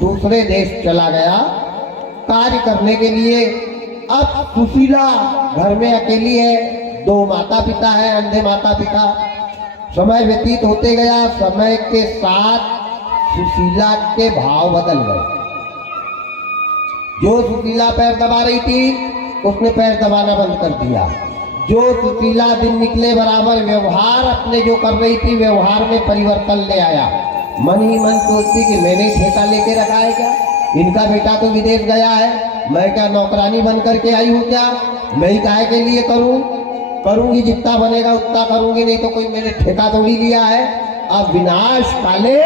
दूसरे देश चला गया कार्य करने के लिए। अब सुशीला घर में अकेली है, 2 माता पिता है, अंधे माता पिता। समय व्यतीत होते गया, समय के साथ सुशीला के भाव बदल गए। जो सुशीला पैर दबा रही थी, उसने पैर दबाना बंद कर दिया। जो सुशीला दिन निकले बराबर व्यवहार अपने जो कर रही थी, व्यवहार में परिवर्तन ले आया। मन ही मन सोचती कि मैंने ठेका लेके रखा है क्या? इनका बेटा तो विदेश गया है, मैं क्या नौकरानी बन करके आई हूँ क्या? मैं ही काहे के लिए करूँ? करूँगी जितना बनेगा उतना करूँगी, नहीं तो कोई मैंने ठेका थोड़ी लिया है। अब विनाश काले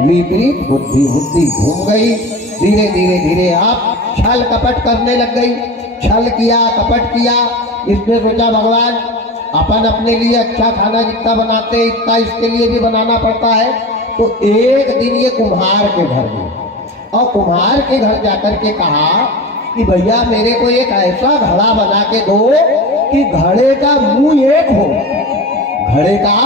विपरीत बुद्धि, बुद्धि घूम गई। धीरे धीरे धीरे आप छल कपट करने लग गई। छल किया, कपट किया। इसने सोचा भगवान अपन अपने लिए अच्छा खाना जितना बनाते हैं इतना इसके लिए भी बनाना पड़ता है। तो एक दिन ये कुम्हार के घर गई और कुम्हार के घर जाकर के कहा कि भैया मेरे को एक ऐसा घड़ा बना के दो कि घड़े का मुंह एक हो, घड़े का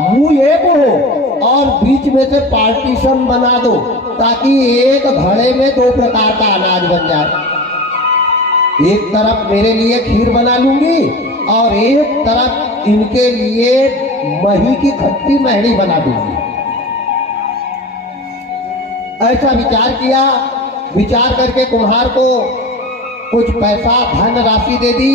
मुंह एक हो, और बीच में से पार्टीशन बना दो ताकि एक घड़े में 2 प्रकार का अनाज बन जाए। एक तरफ मेरे लिए खीर बना लूंगी और एक तरफ इनके लिए मही की खट्टी महड़ी बना दूंगी। ऐसा विचार किया। विचार करके कुम्हार को कुछ पैसा धन राशि दे दी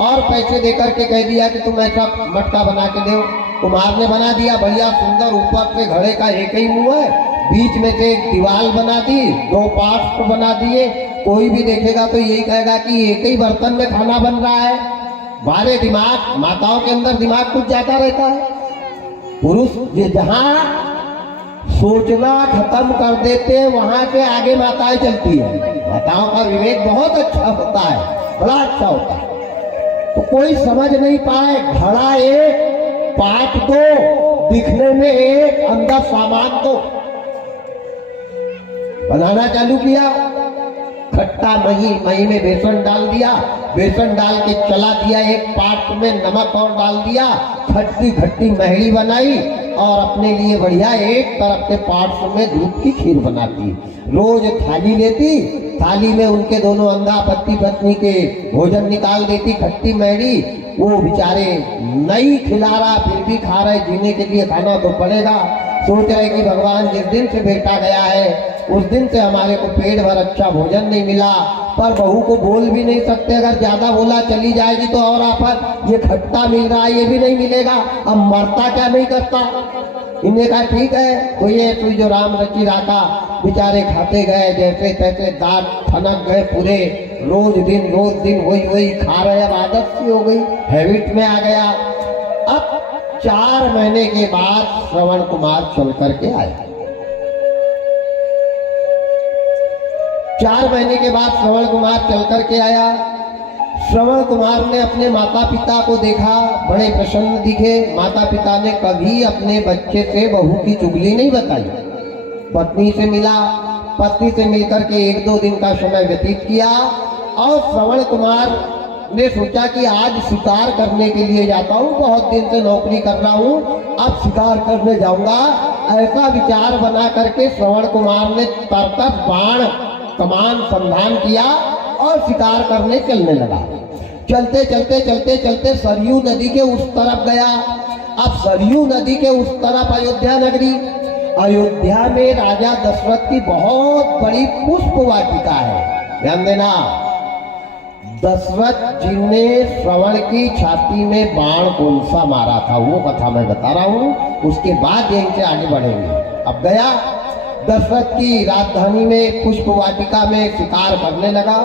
और पैसे देकर के कह दिया कि तुम ऐसा मटका बना के दो। कुम्हार ने बना दिया, बढ़िया सुंदर। ऊपर से घड़े का एक ही मुंह है, बीच में से एक दीवार बना दी, 2 पार्ट बना दिए। कोई भी देखेगा तो यही कहेगा कि एक ही बर्तन में खाना बन रहा है। बारे दिमाग, माताओं के अंदर दिमाग कुछ ज्यादा रहता है। पुरुष ये जहां सोचना खत्म कर देते वहां से आगे माताएं चलती है। माताओं का विवेक बहुत अच्छा होता है, बड़ा अच्छा होता है। तो कोई समझ नहीं पाए, घड़ा एक, पाट 2, दिखने में एक, अंदर सामान 2। बनाना चालू किया। खट्टा मही में बेसन डाल दिया, बेसन डाल के चला दिया। एक पात्र में नमक और डाल दिया, खट्टी खट्टी महड़ी बनाई और अपने लिए बढ़िया एक तरफ के पात्र में दूध की खीर बनाती। रोज थाली लेती, थाली में उनके दोनों अंधा पति पत्नी के भोजन निकाल देती। खट्टी महड़ी वो बेचारे नहीं खिला रहा, फिर भी खा रहे, जीने के लिए खाना तो पड़ेगा। सोच रहे कि भगवान जिस दिन से बेटा गया है उस दिन से हमारे को पेट भर अच्छा भोजन नहीं मिला, पर बहू को बोल भी नहीं सकते, अगर ज्यादा बोला चली जाएगी तो और आफत, ये खट्टा मिल रहा है ये भी नहीं मिलेगा, अब मरता क्या नहीं करता। इन्हें कहा ठीक है, तो ये कोई जो राम रची राका बेचारे खाते गए, जैसे तैसे दांत ठनक गए पूरे, रोज दिन वही खा रहे, अब आदत सी हो गई, हैबिट में आ गया। अब 4 महीने के बाद श्रवण कुमार चल करके आए। 4 महीने के बाद श्रवण कुमार चल करके आया। श्रवण कुमार ने अपने माता पिता को देखा, बड़े प्रसन्न दिखे। माता पिता ने कभी अपने बच्चे से बहू की चुगली नहीं बताई। पत्नी से मिला, पत्नी से मिलकर के 1-2 दिन का समय व्यतीत किया और श्रवण कुमार ने सोचा कि आज शिकार करने के लिए जाता हूँ, बहुत दिन से नौकरी कर रहा हूँ, अब शिकार करने जाऊंगा। ऐसा विचार बना करके श्रवण कुमार ने तरकस बाण कमान संधान किया और शिकार करने चलने लगा। चलते सरयू नदी के उस तरफ गया। अब सरयू नदी के उस तरफ अयोध्या नगरी, अयोध्या में राजा दशरथ की बहुत बड़ी पुष्प वाटिका है। ध्यान देना, दशरथ जी ने श्रवण की छाती में बाण कौन सा मारा था वो कथा मैं बता रहा हूँ, उसके बाद यहीं से आगे बढ़ेंगे। अब गया दशरथ की राजधानी में पुष्प वाटिका में शिकार करने लगा।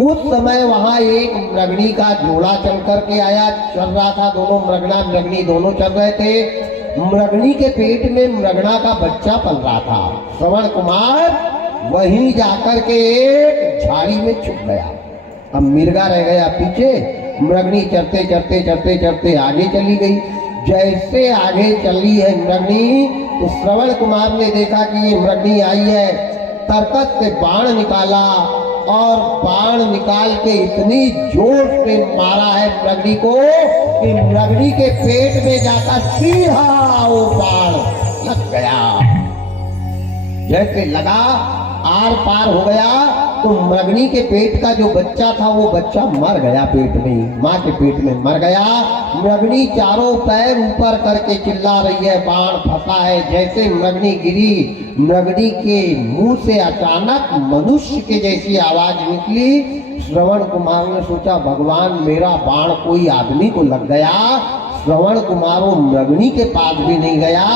उस समय वहां एक मृगणी का जोड़ा चल करके आया, चल रहा था, दोनों मृगणा मृगणी दोनों चल रहे थे। मृगणी के पेट में मृगणा का बच्चा पल रहा था। श्रवण कुमार वहीं जाकर के एक झाड़ी में छुप गया। अब मिर्गा रह गया पीछे, मृगणी चलते आगे चली गई। जैसे आगे चली है मृगणी, तो श्रवण कुमार ने देखा कि ये मृगणी आई है, तरकत से बाण निकाला और बाण निकाल के इतनी जोर से मारा है मृगणी को कि मृगणी के पेट में जाकर सीधा वो बाण लग गया। जैसे लगा आर पार हो गया, तो मृगणी के पेट का जो बच्चा था वो बच्चा मर गया, पेट में, माँ के पेट में मर गया। मृगणी चारों पैर ऊपर करके चिल्ला रही है, बाण फंसा है। जैसे मृगणी गिरी, मृगणी के मुंह से अचानक मनुष्य के जैसी आवाज निकली। श्रवण कुमार ने सोचा भगवान मेरा बाण कोई आदमी को लग गया। श्रवण कुमार वो मृगणी के पास भी नहीं गया,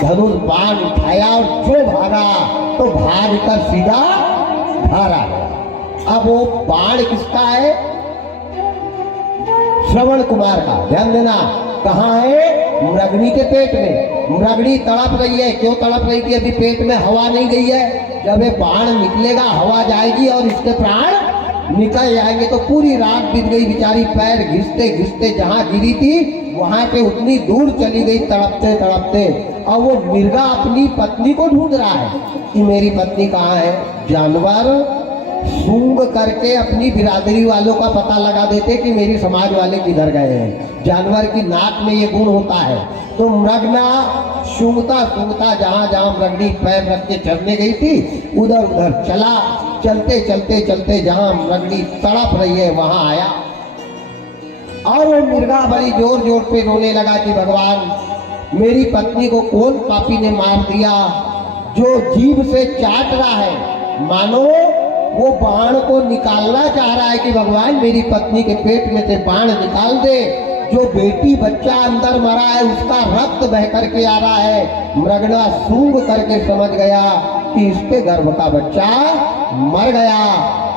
धनुष बाण उठाया और जो भागा तो भाग कर सीधा घर आ गया। अब वो बाण किसका है? श्रवण कुमार का। ध्यान देना, कहाँ है? मृगणी के पेट में। मृगणी तड़प रही है। क्यों तड़प रही थी? अभी पेट में हवा नहीं गई है। जब ये बाण निकलेगा हवा जाएगी और इसके प्राण निकल जाएंगे। तो पूरी रात बीत गई, बेचारी पैर घिसते घिसते जहां गिरी थी वहां पे उतनी दूर चली गई तड़पते तड़पते। और वो मिर्गा अपनी पत्नी को ढूंढ रहा है कि मेरी पत्नी कहाँ है। जानवर सूंघ करके अपनी बिरादरी वालों का पता लगा देते कि मेरी समाज वाले किधर गए हैं। जानवर की नाक में ये गुण होता है। तो मृगना सूंघता सूंघता जहां जहां मृगनी पैर रख के चलने गई थी उधर उधर चला। चलते जहां मृगनी तड़प रही है वहां आया और वो मिर्गा बड़ी जोर जोर पे रोने लगा कि भगवान मेरी पत्नी को कौन पापी ने मार दिया, जो जीभ से चाट रहा है, मानो वो बाण को निकालना चाह रहा है कि भगवान मेरी पत्नी के पेट में से बाण निकाल दे। जो बेटी बच्चा अंदर मरा है उसका रक्त बह करके आ रहा है। मृगना सूंघ करके समझ गया कि इसके गर्भ का बच्चा मर गया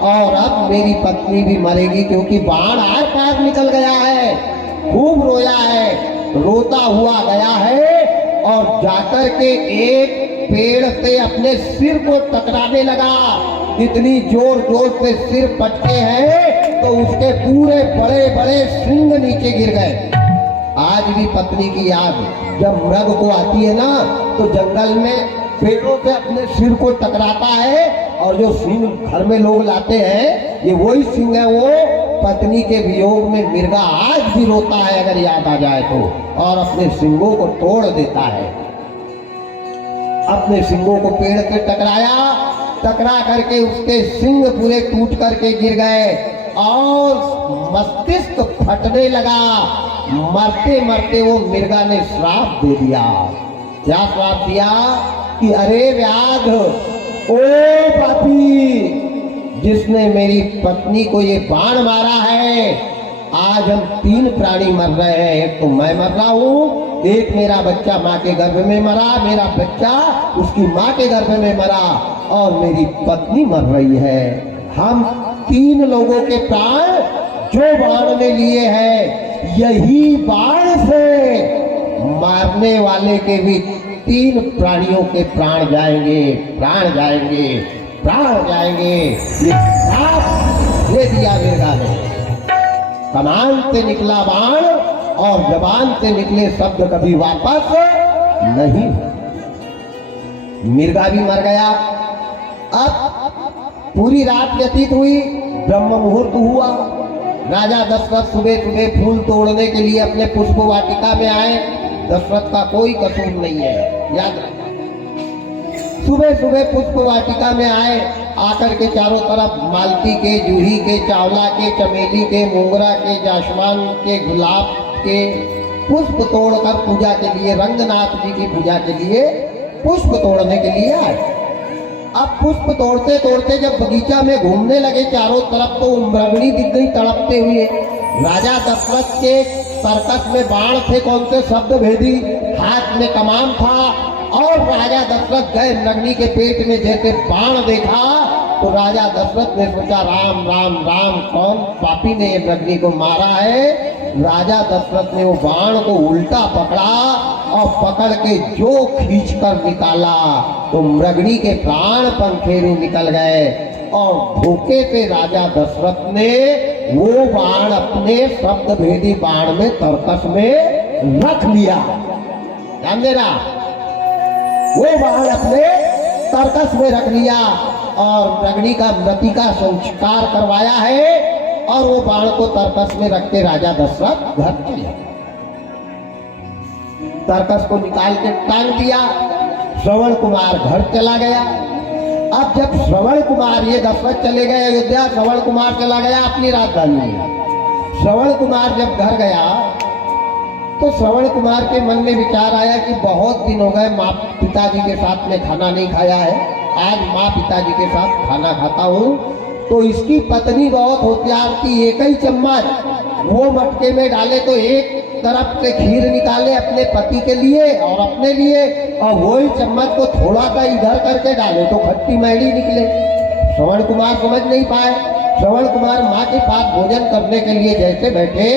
और अब मेरी पत्नी भी मरेगी, क्योंकि बाण आर पार निकल गया है। खूब रोया है, रोता हुआ गया है और जाकर के एक पेड़ से अपने सिर को टकराने लगा। इतनी जोर जोर से सिर पटके हैं तो उसके पूरे बड़े बड़े सिंग नीचे गिर गए। आज भी पत्नी की याद जब मृग को आती है ना तो जंगल में पेड़ों से अपने सिर को टकराता है और जो सिंग घर में लोग लाते हैं ये वही सिंग है। वो पत्नी के वियोग में मिर्गा आज भी रोता है अगर याद आ जाए तो, और अपने सिंगों को तोड़ देता है। अपने सिंगों को पेड़ से टकरा करके उसके सिंग पूरे टूट करके गिर गए और मस्तिष्क फटने लगा। मरते मरते वो मिर्गा ने श्राप दे दिया क्या श्राप दिया कि अरे व्याघ्र, ओ पापी, जिसने मेरी पत्नी को ये बाण मारा है, आज हम 3 प्राणी मर रहे हैं। एक तो मैं मर रहा हूँ, एक मेरा बच्चा माँ के गर्भ में मरा, मेरा बच्चा उसकी माँ के गर्भ में मरा, और मेरी पत्नी मर रही है। हम 3 लोगों के प्राण जो बाण ने लिए हैं, यही बाण से मारने वाले के भी 3 प्राणियों के प्राण जाएंगे, प्राण जाएंगे, प्राण जाएंगे। ये श्राप दे दिया मृगा ने। कमान से निकला बाण और जबान से निकले शब्द कभी वापस नहीं। मृगा भी मर गया। अब पूरी रात व्यतीत हुई, ब्रह्म मुहूर्त हुआ। राजा दशरथ सुबह सुबह फूल तोड़ने के लिए अपने पुष्प वाटिका में आए। दशरथ का कोई कसूर नहीं है, याद रखना। सुबह सुबह पुष्प वाटिका में आए, आकर के चारों तरफ मालती के, जूही के, चावला के, चमेली के, मोगरा के, जाशमान के, गुलाब के पुष्प तोड़कर पूजा के लिए, रंगनाथ जी की पूजा के लिए पुष्प तोड़ने के लिए आए। अब पुष्प तोड़ते तोड़ते जब बगीचा में घूमने लगे चारों तरफ, तो मृगणी दिख गई तड़पते हुए। राजा दशरथ के सर्कस में बाण थे, कौन से शब्द भेदी, हाथ में कमान था, और राजा दशरथ गए मृगणी के पेट में। जैसे बाण देखा तो राजा दशरथ ने सोचा राम राम राम, कौन पापी ने ये मृगणी को मारा है। राजा दशरथ ने वो बाण को उल्टा पकड़ा और पकड़ के जो खींच कर निकाला तो मृगणी के प्राण पंखेरु निकल गए। और धोखे से राजा दशरथ ने वो बाण अपने शब्द भेदी बाण में, तरकस में रख लिया। ध्यान देना, वो बाण अपने तरकस में रख लिया और मृगणी का मृतिका संस्कार करवाया है, और वो बाण को तरकस में रख के राजा दशरथ घर चले। तरकस को निकाल के टांग दिया। श्रवण कुमार घर चला गया। अब जब श्रवण कुमार, ये दशरथ चले गए अयोध्या, श्रवण कुमार चला गया अपनी राजधानी में। श्रवण कुमार जब घर गया तो श्रवण कुमार के मन में विचार आया कि बहुत दिन हो गए माँ पिताजी के साथ में खाना नहीं खाया है, आज माँ पिताजी के साथ खाना खाता हूँ। तो इसकी पत्नी बहुत होशियार थी, एक ही चम्मच वो मटके में डाले तो एक तरफ से खीर निकाले अपने पति के लिए और अपने लिए, और वही चम्मच को थोड़ा सा इधर करके डाले तो खट्टी मैड़ी निकले। श्रवण कुमार समझ नहीं पाए। श्रवण कुमार माँ के पास भोजन करने के लिए जैसे बैठे,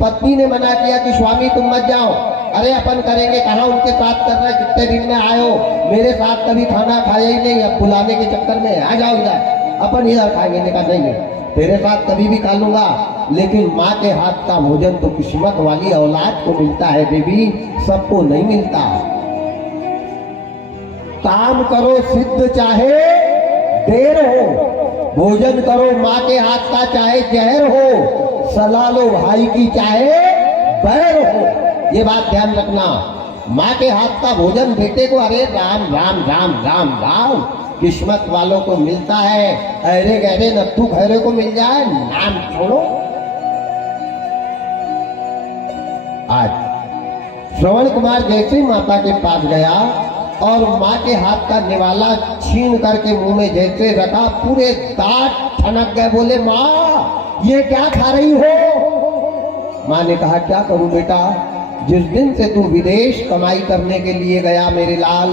पत्नी ने मना किया कि स्वामी तुम मत जाओ। अरे अपन करेंगे, कहाँ उनके साथ कर रहे, कितने दिन में आए हो, मेरे साथ कभी खाना खाया ही नहीं, अब बुलाने के चक्कर में आ जाओ इधर, अपन इधर खाएंगे। ने कहा नहीं, तेरे साथ कभी भी खा लूंगा, लेकिन माँ के हाथ का भोजन तो किस्मत वाली औलाद को मिलता है बेबी, सबको नहीं मिलता। काम करो सिद्ध चाहे देर हो, भोजन करो माँ के हाथ का चाहे जहर हो, सलाह लो भाई की चाहे बैर हो। ये बात ध्यान रखना। माँ के हाथ का भोजन बेटे को, अरे राम राम राम राम राम, किस्मत वालों को मिलता है, अरे गहरे नत्थू खैरे को मिल जाए नाम छोड़ो। आज श्रवण कुमार जैसे माता के पास गया और माँ के हाथ का निवाला छीन करके मुंह में जैसे रखा, पूरे दांत ठनक गए। बोले माँ ये क्या खा रही हो? माँ ने कहा क्या करूं बेटा, जिस दिन से तू विदेश कमाई करने के लिए गया मेरे लाल,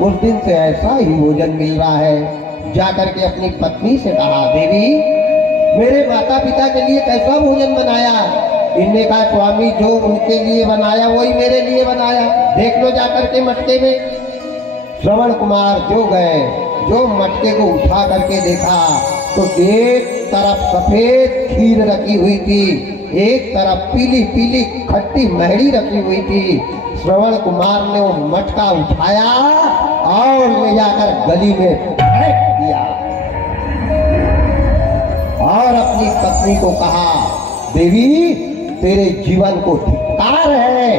उस दिन से ऐसा ही भोजन मिल रहा है। जाकर के अपनी पत्नी से कहा देवी मेरे माता पिता के लिए कैसा भोजन बनाया? इनने कहा स्वामी जो उनके लिए बनाया वही मेरे लिए बनाया, देख लो जाकर के मटके में। श्रवण कुमार जो गए, जो मटके को उठा करके देखा तो एक तरफ सफेद खीर रखी हुई थी, एक तरफ पीली पीली खट्टी महड़ी रखी हुई थी। श्रवण कुमार ने वो मटका उठाया और ले जाकर गली में फेंक दिया और अपनी पत्नी को कहा देवी तेरे जीवन को धिक्कार है,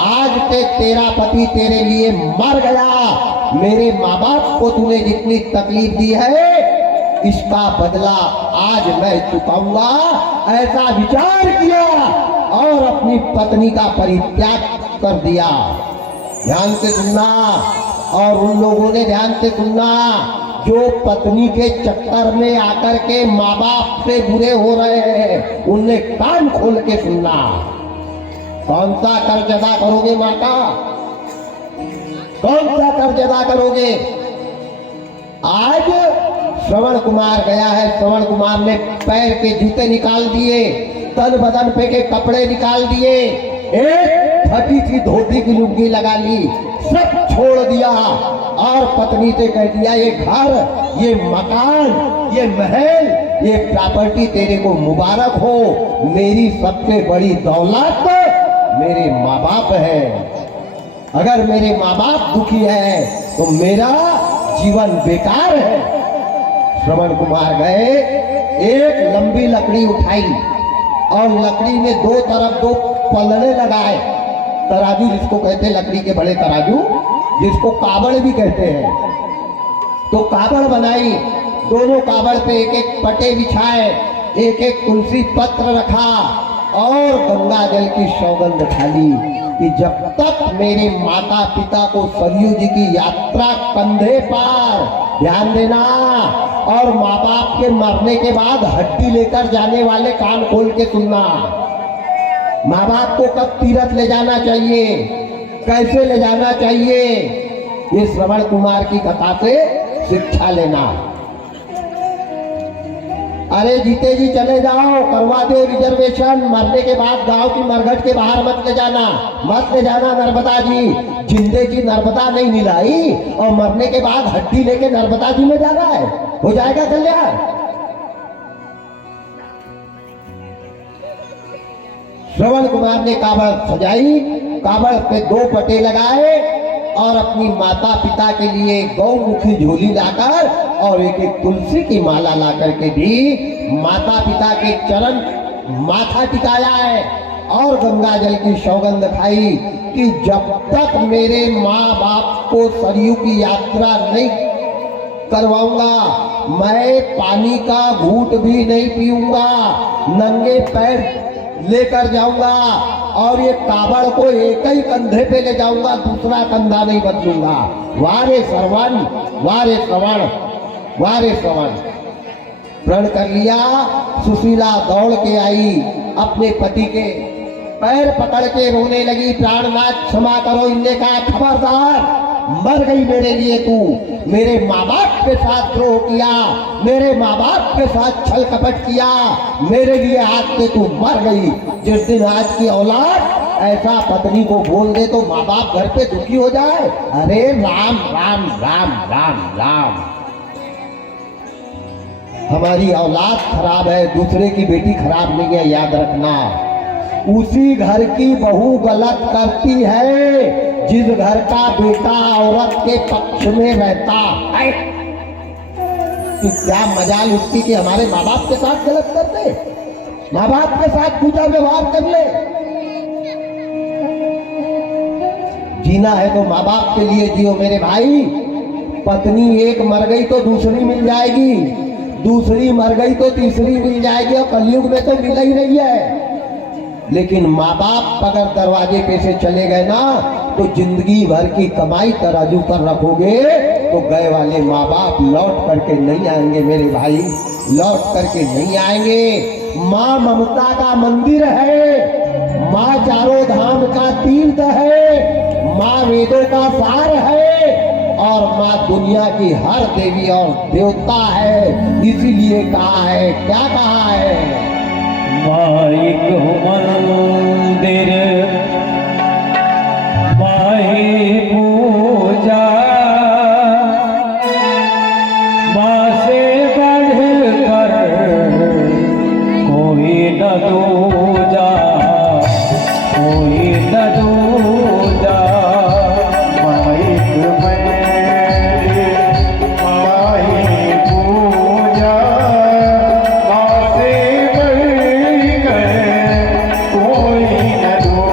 आज से तेरा पति तेरे लिए मर गया। मेरे माँ बाप को तूने जितनी तकलीफ दी है इसका बदला आज मैं चुकाऊंगा। ऐसा विचार किया और अपनी पत्नी का परित्याग कर दिया। ध्यान से सुनना, और उन लोगों ने ध्यान से सुनना जो पत्नी के चक्कर में आकर के माँ बाप से बुरे हो रहे हैं, उनने कान खोल के सुनना। कौन सा कर्ज अदा करोगे माँ का? कौन सा कर्ज अदा करोगे? आज श्रवण कुमार गया है, श्रवण कुमार ने पैर के जूते निकाल दिए, तन बदन पे के कपड़े निकाल दिए, एक फटी सी धोती की लुंगी लगा ली, सब छोड़ दिया और पत्नी से कह दिया ये घर, ये मकान, ये महल, ये प्रॉपर्टी तेरे को मुबारक हो, मेरी सबसे बड़ी दौलत मेरे माँ बाप है। अगर मेरे माँ बाप दुखी है तो मेरा जीवन बेकार है। श्रवण कुमार गए, एक लंबी लकड़ी उठाई और लकड़ी में दो तरफ दो पलड़े लगाए, तराजू जिसको कहते हैं, लकड़ी के बड़े तराजू जिसको काबड़ भी कहते हैं, तो काबड़ बनाई, दोनों काबड़ पे एक एक पटे बिछाए, एक एक तुलसी पत्र रखा और गंगा जल की सौगंध खाली कि जब तक मेरे माता पिता को सरयू जी की यात्रा कंधे पर, ध्यान देना, और माँ बाप के मरने के बाद हड्डी लेकर जाने वाले कान खोल के सुनना, माँ बाप को कब तीरथ ले जाना चाहिए, कैसे ले जाना चाहिए, ये श्रवण कुमार की कथा से शिक्षा लेना। अरे जीते जी चले जाओ, करवा दो रिजर्वेशन, मरने के बाद गांव की मरघट के बाहर मत ले जाना, मत ले जाना नर्मदा जी, जिंदे की नर्मदा नहीं मिलाई और मरने के बाद हड्डी लेके नर्मदा जी में जा रहा है, हो जाएगा कल्याण। श्रवण कुमार ने कावड़ सजाई, कावड़ पे दो पटे लगाए और अपनी माता पिता के लिए गौमुखी झोली लाकर और एक एक तुलसी की माला लाकर के भी माता पिता के चरण माथा टिकाया है और गंगा जल की सौगंध खाई कि जब तक मेरे माँ बाप को सरयू की यात्रा नहीं करवाऊंगा, मैं पानी का घूंट भी नहीं पीऊंगा, नंगे पैर लेकर जाऊंगा और ये कावड़ को एक ही कंधे पे ले जाऊंगा, दूसरा कंधा नहीं बदलूंगा। वारे श्रवण, वारे श्रवण, वारे श्रवण। प्रण कर लिया, सुशीला दौड़ के आई, अपने पति के पैर पकड़ के रोने लगी, प्राणनाथ क्षमा करो। इनने कहा खबरदार, मर गई मेरे लिए तू, मेरे माँ बाप के साथ द्रोह किया, मेरे माँ बाप के साथ छल कपट किया, मेरे लिए आज से तू मर गई। जिस दिन आज की औलाद ऐसा पत्नी को बोल दे तो माँ बाप घर पे दुखी हो जाए। अरे राम राम राम राम राम, हमारी औलाद खराब है, दूसरे की बेटी खराब नहीं है, याद रखना। उसी घर की बहू गलत करती है जिस घर का बेटा औरत के पक्ष में रहता है। कि क्या मजाल उसकी कि हमारे माँ बाप के साथ गलत कर दे, माँ बाप के साथ पूजा व्यवहार कर ले। जीना है तो माँ बाप के लिए जियो मेरे भाई। पत्नी एक मर गई तो दूसरी मिल जाएगी, दूसरी मर गई तो तीसरी मिल जाएगी, और कलयुग में तो मिल ही नहीं है। लेकिन माँ बाप अगर दरवाजे पे से चले गए ना तो जिंदगी भर की कमाई तराजू पर रखोगे तो गए वाले माँ बाप लौट करके नहीं आएंगे मेरे भाई, लौट करके नहीं आएंगे। माँ ममता का मंदिर है, माँ चारों धाम का तीर्थ है, माँ वेदों का सार है और माँ दुनिया की हर देवी और देवता है। इसीलिए कहा है, क्या कहा है, माइक मंदिर माही पूजा, माँ से बढ़कर कोई न दूजा, कोई न दूजा। माइक मंदिर माही पूजा, माँ से बढ़कर कोई न दूजा।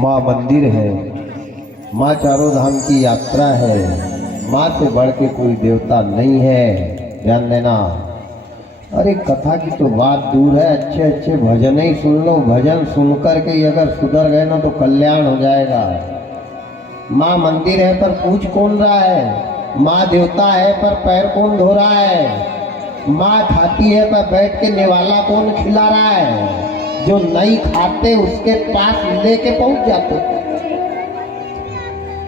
माँ मंदिर है, माँ चारों धाम की यात्रा है, माँ से बढ़ के कोई देवता नहीं है। ध्यान देना। अरे कथा की तो बात दूर है, अच्छे अच्छे भजन ही सुन लो। भजन सुन करके ही अगर सुधर गए ना तो कल्याण हो जाएगा। माँ मंदिर है पर पूज कौन रहा है? माँ देवता है पर पैर कौन धो रहा है? माँ खाती है पर बैठ के निवाला कौन खिला रहा है? जो नहीं खाते उसके पास लेके पहुंच जाते।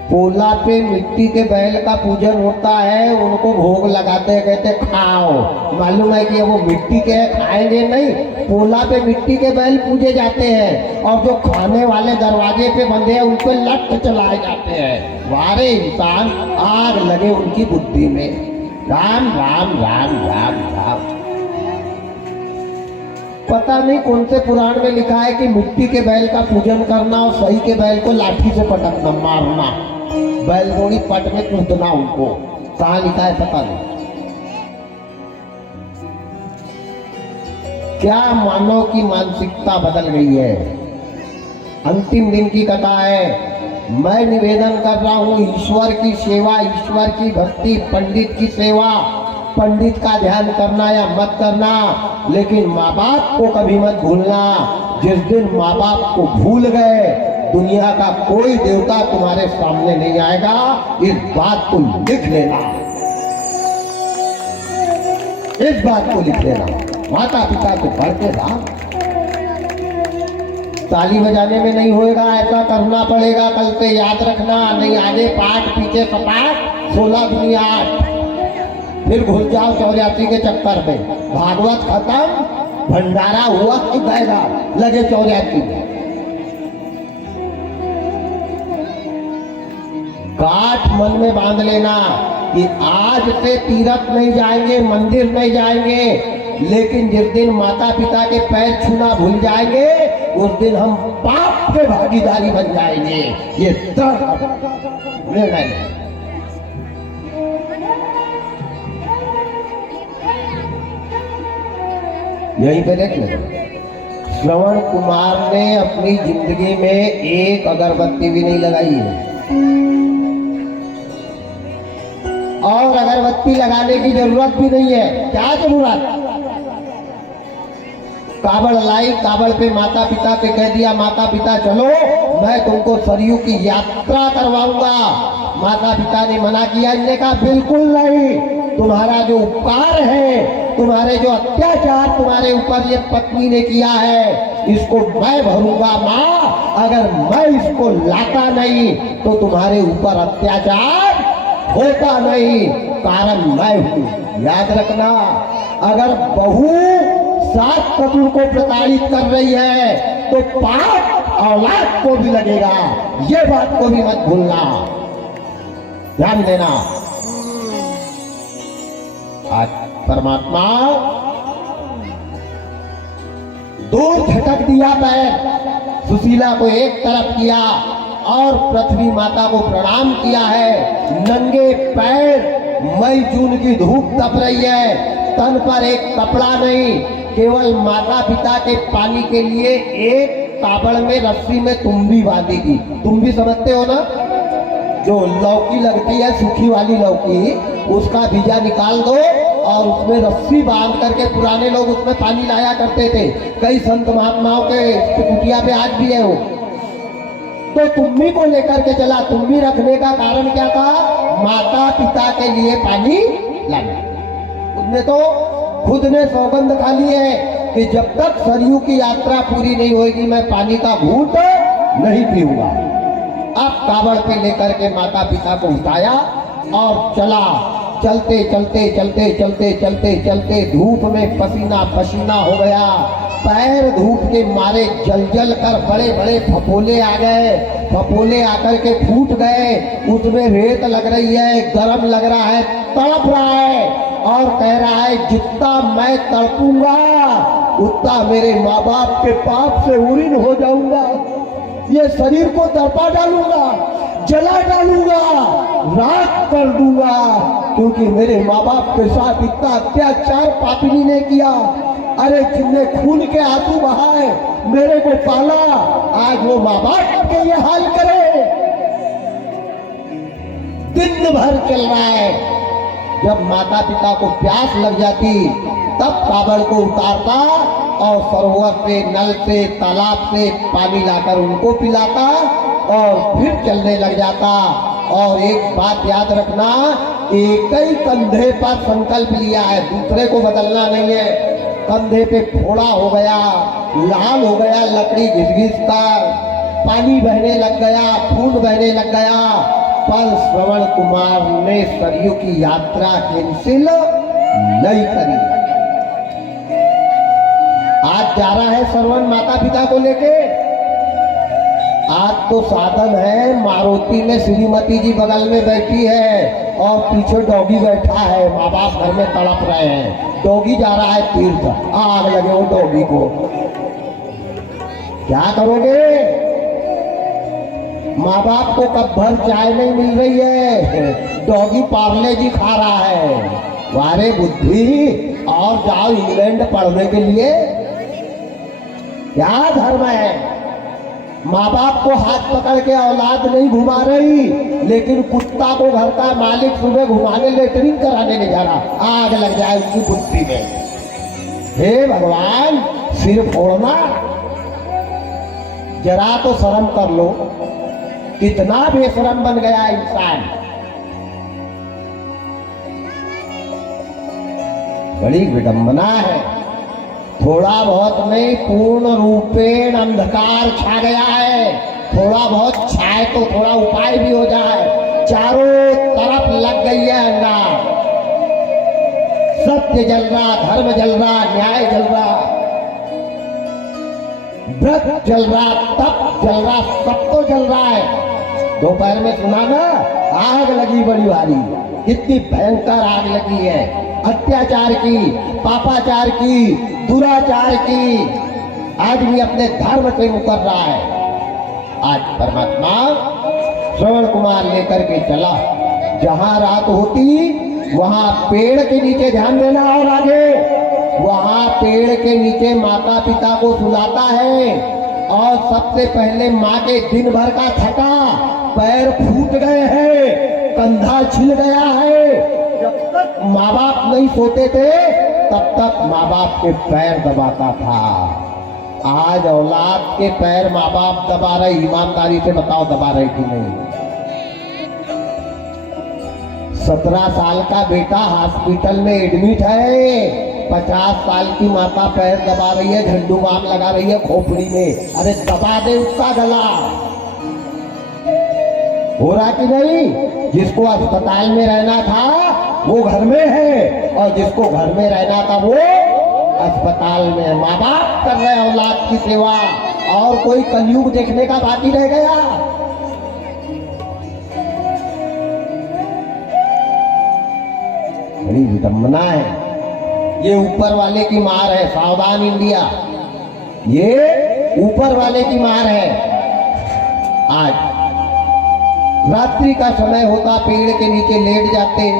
पोला पे मिट्टी के बैल का पूजन होता है, उनको भोग लगाते हैं, कहते खाओ। मालूम है कि वो मिट्टी के हैं, खाएंगे नहीं। पोला पे मिट्टी के बैल पूजे जाते हैं और जो खाने वाले दरवाजे पे बंधे हैं उन पे लट चलाए जाते हैं। वारे इंसान, आग लगे उनकी बुद्धि में। राम राम राम राम राम। पता नहीं कौन से पुराण में लिखा है कि मिट्टी के बैल का पूजन करना और सही के बैल को लाठी से पटकना, मारना, बैलगोड़ी पट में कूदना। उनको कहाँ लिखा है पता नहीं। क्या मानव की मानसिकता बदल गई है। अंतिम दिन की कथा है। मैं निवेदन कर रहा हूँ, ईश्वर की सेवा, ईश्वर की भक्ति, पंडित की सेवा, पंडित का ध्यान करना या मत करना, लेकिन माँ बाप को कभी मत भूलना। जिस दिन माँ बाप को भूल गए, दुनिया का कोई देवता तुम्हारे सामने नहीं आएगा। इस बात को लिख लेना, इस बात को लिख लेना। माता पिता को बढ़ के राम। ताली बजाने में नहीं होएगा, ऐसा करना पड़ेगा। कल से याद रखना, नहीं आगे पाठ पीछे कपाट, 16 दुनिया 8। फिर घुस जाओ 84 के चक्कर में। भागवत खत्म, भंडारा हुआ कि गएगा, लगे 84। गांठ मन में बांध लेना कि आज से तीर्थ नहीं जाएंगे, मंदिर नहीं जाएंगे, लेकिन जिस दिन माता पिता के पैर छूना भूल जाएंगे, उस दिन हम पाप के भागीदारी बन जाएंगे। ये निर्णय है। यहीं पे देख ले, श्रवण कुमार ने अपनी जिंदगी में एक अगरबत्ती भी नहीं लगाई है, और अगरबत्ती लगाने की जरूरत भी नहीं है। क्या जरूरत? कावड़ लाई, कावड़ पे माता पिता पे कह दिया, माता पिता चलो मैं तुमको सरयू की यात्रा करवाऊंगा। माता पिता ने मना किया, इन्होंने कहा बिल्कुल नहीं, तुम्हारा जो उपकार है, तुम्हारे जो अत्याचार तुम्हारे ऊपर ये पत्नी ने किया है, इसको मैं भरूंगा माँ। अगर मैं इसको लाता नहीं तो तुम्हारे ऊपर अत्याचार होता नहीं, कारण मैं हूं। याद रखना, अगर बहू सास ससुर को प्रताड़ित कर रही है तो पाप औलाद को भी लगेगा। ये बात को भी मत भूलना, ध्यान देना। आज परमात्मा दूर झटक दिया पैर, सुशीला को एक तरफ किया और पृथ्वी माता को प्रणाम किया है। नंगे पैर, मई जून की धूप तप रही है, तन पर एक कपड़ा नहीं, केवल माता पिता के पानी के लिए एक कावड़ में रस्सी में तुम्बी बांधी थी। तुम्बी समझते हो ना, जो लौकी लगती है सूखी वाली लौकी, उसका बीजा निकाल दो और उसमें रस्सी बांध करके पुराने लोग उसमें पानी लाया करते थे। कई संत महात्माओं के कुटिया पे आज भी है वो। तो तुम्बी को लेकर के चला। तुम्बी रखने का कारण क्या था? माता पिता के लिए पानी लाना। उसने तो खुद ने सौगंध खा ली है कि जब तक सरयू की यात्रा पूरी नहीं होगी मैं पानी का घूंट नहीं पीऊंगा। अब कावड़ पे लेकर के माता पिता को उठाया और चला। चलते चलते चलते चलते चलते चलते धूप में पसीना पसीना हो गया। पैर धूप के मारे जल जल कर बड़े बड़े फपोले आ गए। फपोले आकर के फूट गए। उसमें रेत लग रही है, गर्म लग रहा है, तड़प रहा है और कह रहा है जितना मैं तड़पूंगा उतना मेरे माँ बाप के पाप से उरीन हो जाऊंगा। ये शरीर को तड़पा डालूंगा, जला डालूंगा, राख कर दूंगा, क्योंकि मेरे माँ बाप के साथ इतना अत्याचार पापिनी ने किया। अरे जिनने खून के आंसू बहाए, मेरे को पाला, आज वो माँ बाप के ये हाल करे। दिन भर चल रहा है, जब माता पिता को प्यास लग जाती तब कावड़ को उतारता और सरोवर से, नल से, तालाब से पानी लाकर उनको पिलाता और फिर चलने लग जाता। और एक बात याद रखना, एक ही कंधे पर संकल्प लिया है, दूसरे को बदलना नहीं है। कंधे पे फोड़ा हो गया, लाल हो गया, लकड़ी घिस-घिस कर, पानी बहने लग गया, खून बहने लग गया, पर श्रवण कुमार ने सरयू की यात्रा कैंसिल नहीं करी। आज जा रहा है श्रवण माता पिता को लेके। आज तो साधन है, मारुति में श्रीमती जी बगल में बैठी है और पीछे डॉगी बैठा है, माँ बाप घर में तड़प रहे हैं। डॉगी जा रहा है तीर्थ, आग लगे वो डॉगी को। क्या करोगे? माँ बाप को कब भर चाय नहीं मिल रही है, डॉगी पार्ले जी खा रहा है। वारे बुद्धि, और जाओ इंग्लैंड पढ़ने के लिए। क्या धर्म है? माँ बाप को हाथ पकड़ के औलाद नहीं घुमा रही, लेकिन कुत्ता को घर का मालिक सुबह घुमाने, लेटरिन कराने ले जा रहा। आग लग जाए उसकी बुद्धि में। हे भगवान, सिर फोड़ना, जरा तो शर्म कर लो। कितना बेशरम बन गया इंसान। बड़ी विडंबना है। थोड़ा बहुत नहीं, पूर्ण रूपेण अंधकार छा गया है। थोड़ा बहुत छाए तो थोड़ा उपाय भी हो जाए। चारों तरफ लग गई है अंगार। सत्य जल रहा, धर्म जल रहा, न्याय जल रहा, व्रत जल रहा, तप जल रहा, सब तो जल रहा है। दोपहर में सुना ना, आग लगी बड़ी भारी। कितनी भयंकर आग लगी है, अत्याचार की, पापाचार की, दुराचार की। आदमी अपने धर्म से मुकर रहा है। आज परमात्मा श्रवण कुमार लेकर के चला। जहां रात होती वहां पेड़ के नीचे, ध्यान देना, और आगे वहां पेड़ के नीचे माता पिता को सुलाता है। और सबसे पहले माँ के दिन भर का थका पैर फूट गए हैं, कंधा छिल गया है। जब तक माँ बाप नहीं सोते थे तब तक माँ बाप के पैर दबाता था। आज औलाद के पैर माँ बाप दबा रहे। ईमानदारी से बताओ, दबा रहे कि नहीं? 17 साल का बेटा हॉस्पिटल में एडमिट है, 50 साल की माता पैर दबा रही है, झंडू बाम लगा रही है खोपड़ी में। अरे दबा दे उसका गला। हो रहा कि नहीं? जिसको अस्पताल में रहना था वो घर में है, और जिसको घर में रहना था वो अस्पताल में। माँ बाप कर रहे औलाद की सेवा, और कोई कलयुग देखने का बाकी रह गया। बड़ी विडंबना है। ये ऊपर वाले की मार है। सावधान इंडिया, ये ऊपर वाले की मार है। आज रात्रि का समय होता, पेड़ के नीचे लेट जाते,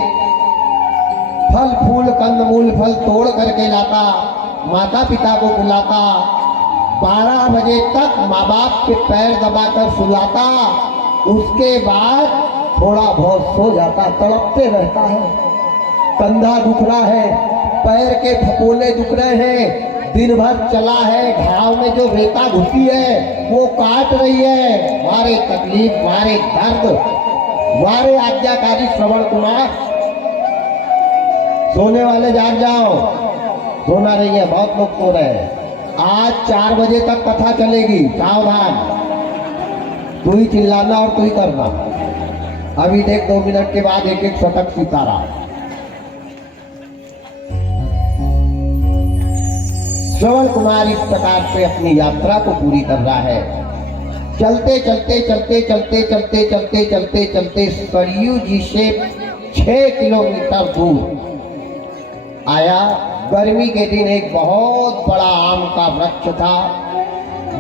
फल फूल कंदमूल फल तोड़ करके लाता, माता पिता को बुलाता, 12 बजे तक माँ बाप के पैर दबाकर सुलाता। उसके बाद थोड़ा बहुत सो जाता, तड़पते रहता है। कंधा दुख रहा है, पैर के फपोले दुख रहे हैं, दिन भर चला है, घाव में जो रेता घुसी है वो काट रही है। मारे तकलीफ, मारे दर्द, मारे आज्ञाकारी श्रवण कुमार। सोने वाले जाग जाओ, सोना नहीं है, बहुत लोग सो रहे हैं। आज 4 बजे तक कथा चलेगी, सावधान। तू ही चिल्लाना और तू ही करना। अभी देख 2 मिनट के बाद एक एक शतक सितारा। श्रवण कुमार इस प्रकार से अपनी यात्रा को पूरी कर रहा है। चलते चलते चलते चलते चलते चलते चलते चलते सरयू जी से 6 किलोमीटर दूर आया। गर्मी के दिन एक बहुत बड़ा आम का वृक्ष था।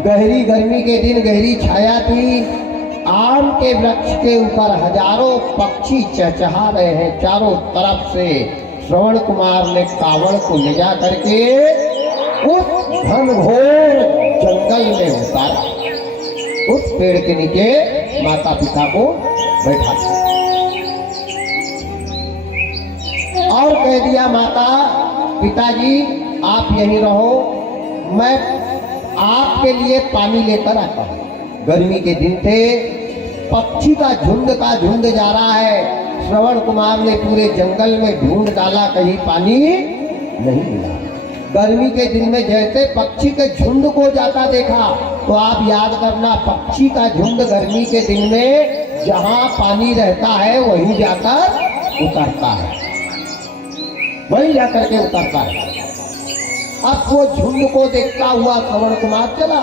गहरी गर्मी के दिन गहरी छाया थी। आम के वृक्ष के ऊपर हजारों पक्षी चहचहा रहे हैं चारों तरफ से। श्रवण कुमार ने कावड़ को ले जा करके उस घनघोर जंगल में उतारा। उस पेड़ के नीचे माता पिता को बैठा और कह दिया, माता पिताजी आप यहीं रहो, मैं आपके लिए पानी लेकर आता हूँ। गर्मी के दिन थे, पक्षी का झुंड जा रहा है। श्रवण कुमार ने पूरे जंगल में ढूंढ डाला, कहीं पानी नहीं मिला। गर्मी के दिन में जैसे पक्षी के झुंड को जाता देखा, तो आप याद करना, पक्षी का झुंड गर्मी के दिन में जहां पानी रहता है वहीं जाकर उतरता है, वहीं जाकर के उतरता है। अब वो झुंड को देखता हुआ श्रवण कुमार चला।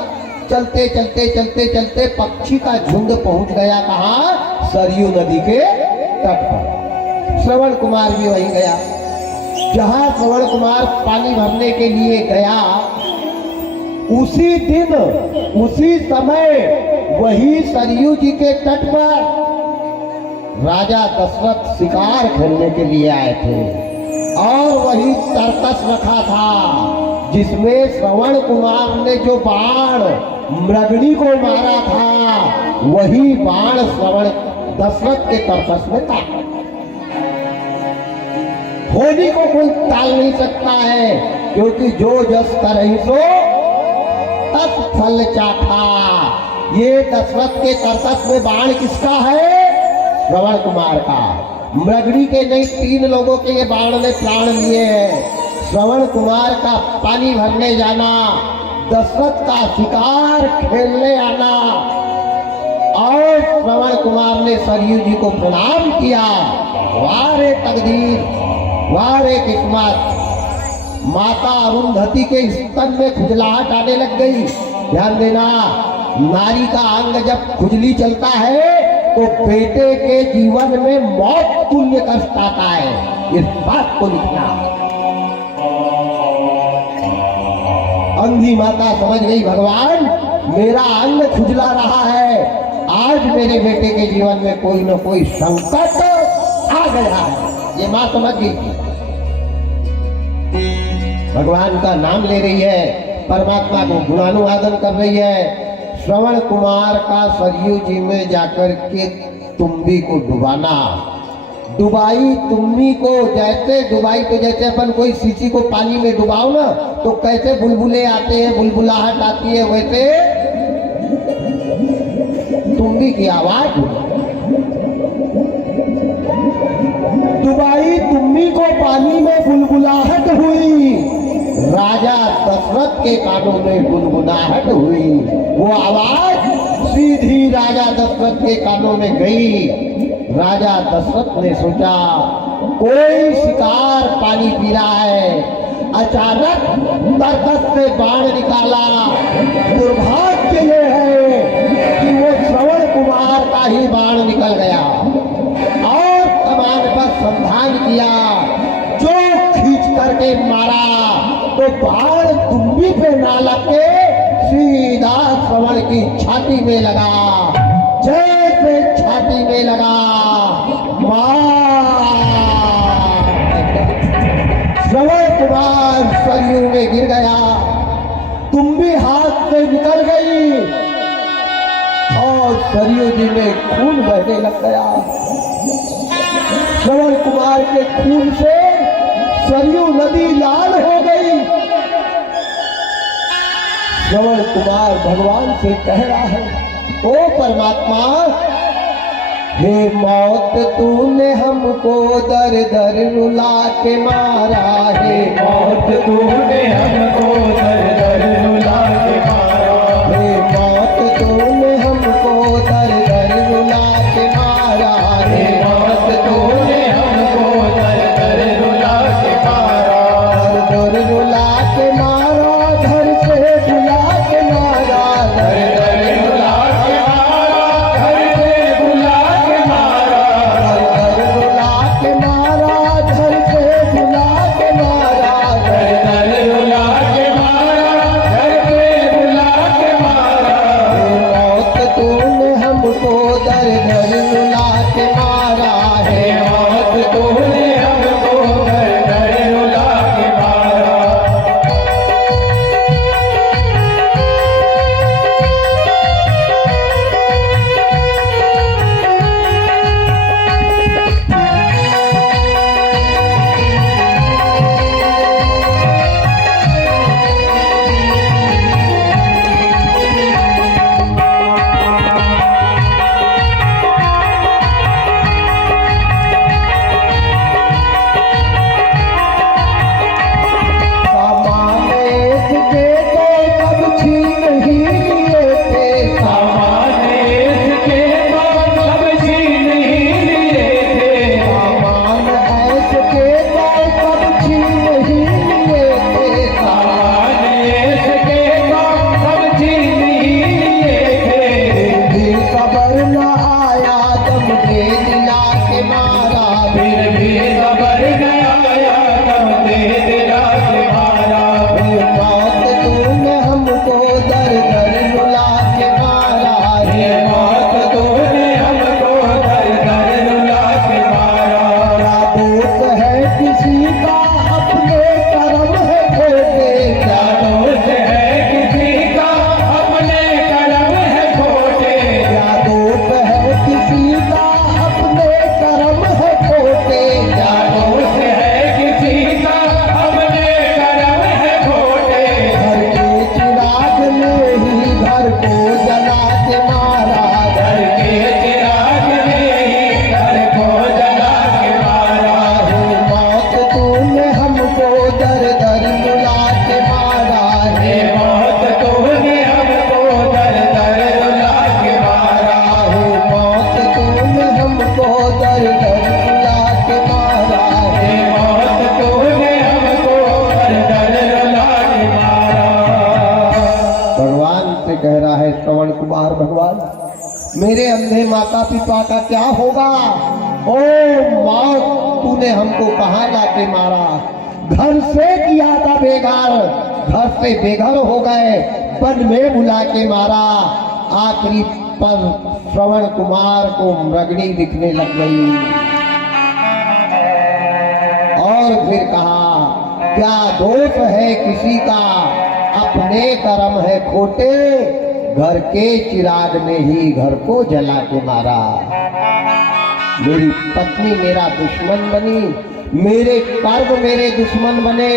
चलते चलते चलते चलते पक्षी का झुंड पहुंच गया कहाँ? सरयू नदी के तट पर। श्रवण कुमार भी वहीं गया। जहां श्रवण कुमार पानी भरने के लिए गया, उसी दिन उसी समय वही सरयू जी के तट पर राजा दशरथ शिकार खेलने के लिए आए थे और वही तरकस रखा था जिसमें श्रवण कुमार ने जो बाण मृगणी को मारा था, वही बाण श्रवण दशरथ के तरकस में था। होली को कोई टाल नहीं सकता है, क्योंकि जो जस करहि सो तस फल चाखा। ये दशरथ के तरकस में बाण किसका है? श्रवण कुमार का। मृगणी के नहीं, 3 लोगों के ये बाण ने प्राण लिए हैं। श्रवण कुमार का पानी भरने जाना, दशरथ का शिकार खेलने आना, और श्रवण कुमार ने सरयू जी को प्रणाम किया। वारे तकदीर, वारे किस्मत। माता अरुंधति के स्तन में खुजलाहट आने लग गई। ध्यान देना, नारी का अंग जब खुजली चलता है तो बेटे के जीवन में मौत तुल्य कष्ट आता है। इस बात को लिखना। अंधी माता समझ गई, भगवान मेरा अंग खुजला रहा है, आज मेरे बेटे के जीवन में कोई न कोई संकट आ गया है। ये माँ समझ गई। भगवान का नाम ले रही है, परमात्मा को गुणानुवादन कर रही है। श्रवण कुमार का सरयू जी में जाकर के तुम्बी को डुबाना। डुबाई तुम्बी को, जैसे डुबाई तो जैसे अपन कोई सीसी को पानी में डुबाओ ना, तो कैसे बुलबुले आते हैं, बुलबुलाहट आती है, वैसे तुम्बी की आवाज। डुबाई तुम्बी को पानी में बुलबुलाहट हुई। राजा दशरथ के कानों में गुनगुनाहट हुई। वो आवाज सीधी राजा दशरथ के कानों में गई। राजा दशरथ ने सोचा कोई शिकार पानी पी रहा है। अचानक तरकस से बाण निकाला। दुर्भाग्य ये है कि वो श्रवण कुमार का ही बाण निकल गया और कमान पर संधान किया। जो खींच करके मारा तो बाण तुम्बी पे ना लगे, सीधा श्रवण की छाती में लगा। जैसे छाती में लगा, श्रवण कुमार सरयू में गिर गया। तुम्बी हाथ से निकल गई और सरयू जी में खून बहने लग गया। श्रवण कुमार के खून से सरयू नदी लाल हो गई। श्रवण कुमार भगवान से कह रहा है, ओ परमात्मा, हे मौत तूने हमको दर दर रुला के मारा। हे मौत तूने हमको दर दर रुला के मारा। हे मौत तूने हमको दर दर रुला के मारा। हे मौत तूने हमको दर दर रुला के मारा। दर दर रुला के मारा, धर से रुला के मारा। दर दर रुला के मारा, धर से रुला के मारा। दर दर रुला के मारा, धर से रुला के मारा। दर दर रुला के मारा, धर से रुला के मारा। हे मौत तूने हमको दर दर रुला के मारा। हे मौत तूने हमको दर दर रुला के मारा। कुमार भगवान, मेरे अंधे माता पिता का क्या होगा? ओ मौत, तूने हमको कहाँ लाके मारा? घर से किया था बेघर, घर से बेघर हो गए, वन में बुला के मारा। आखिरी पर श्रवण कुमार को मृगणी दिखने लग गई और फिर कहा, क्या दोष है किसी का, अपने कर्म है खोटे, घर के चिराग में ही घर को जला के मारा। मेरी पत्नी मेरा दुश्मन बनी, मेरे कर्म मेरे दुश्मन बने।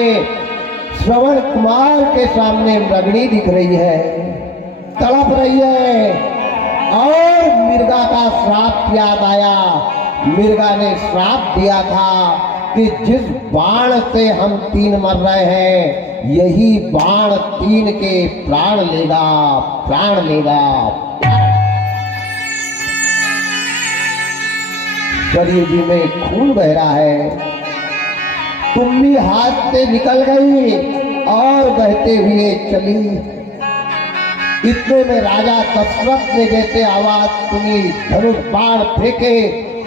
श्रवण कुमार के सामने मृगणी दिख रही है, तड़प रही है और मिर्गा का श्राप याद आया। मिर्गा ने श्राप दिया था कि जिस बाण से हम तीन मर रहे हैं, यही बाण तीन के प्राण लेगा, प्राण लेगा। शरीर जी में खून बह रहा है, तुम भी हाथ से निकल गई और बहते हुए चली। इतने में राजा दशरथ ने जैसे आवाज सुनी, धनुष बाण फेंके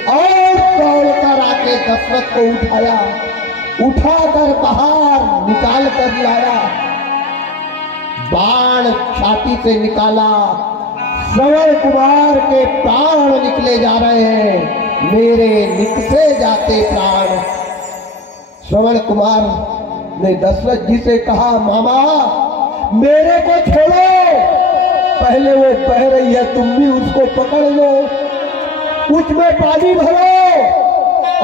और दौड़कर आके दशरथ को उठाया, उठाकर बाहर निकाल कर लाया। बाण छाती से निकाला, श्रवण कुमार के प्राण निकले जा रहे हैं, मेरे निकसे जाते प्राण। श्रवण कुमार ने दशरथ जी से कहा, मामा मेरे को छोड़ो, पहले वो बह रही है, तुम भी उसको पकड़ लो, उसमें पानी भरो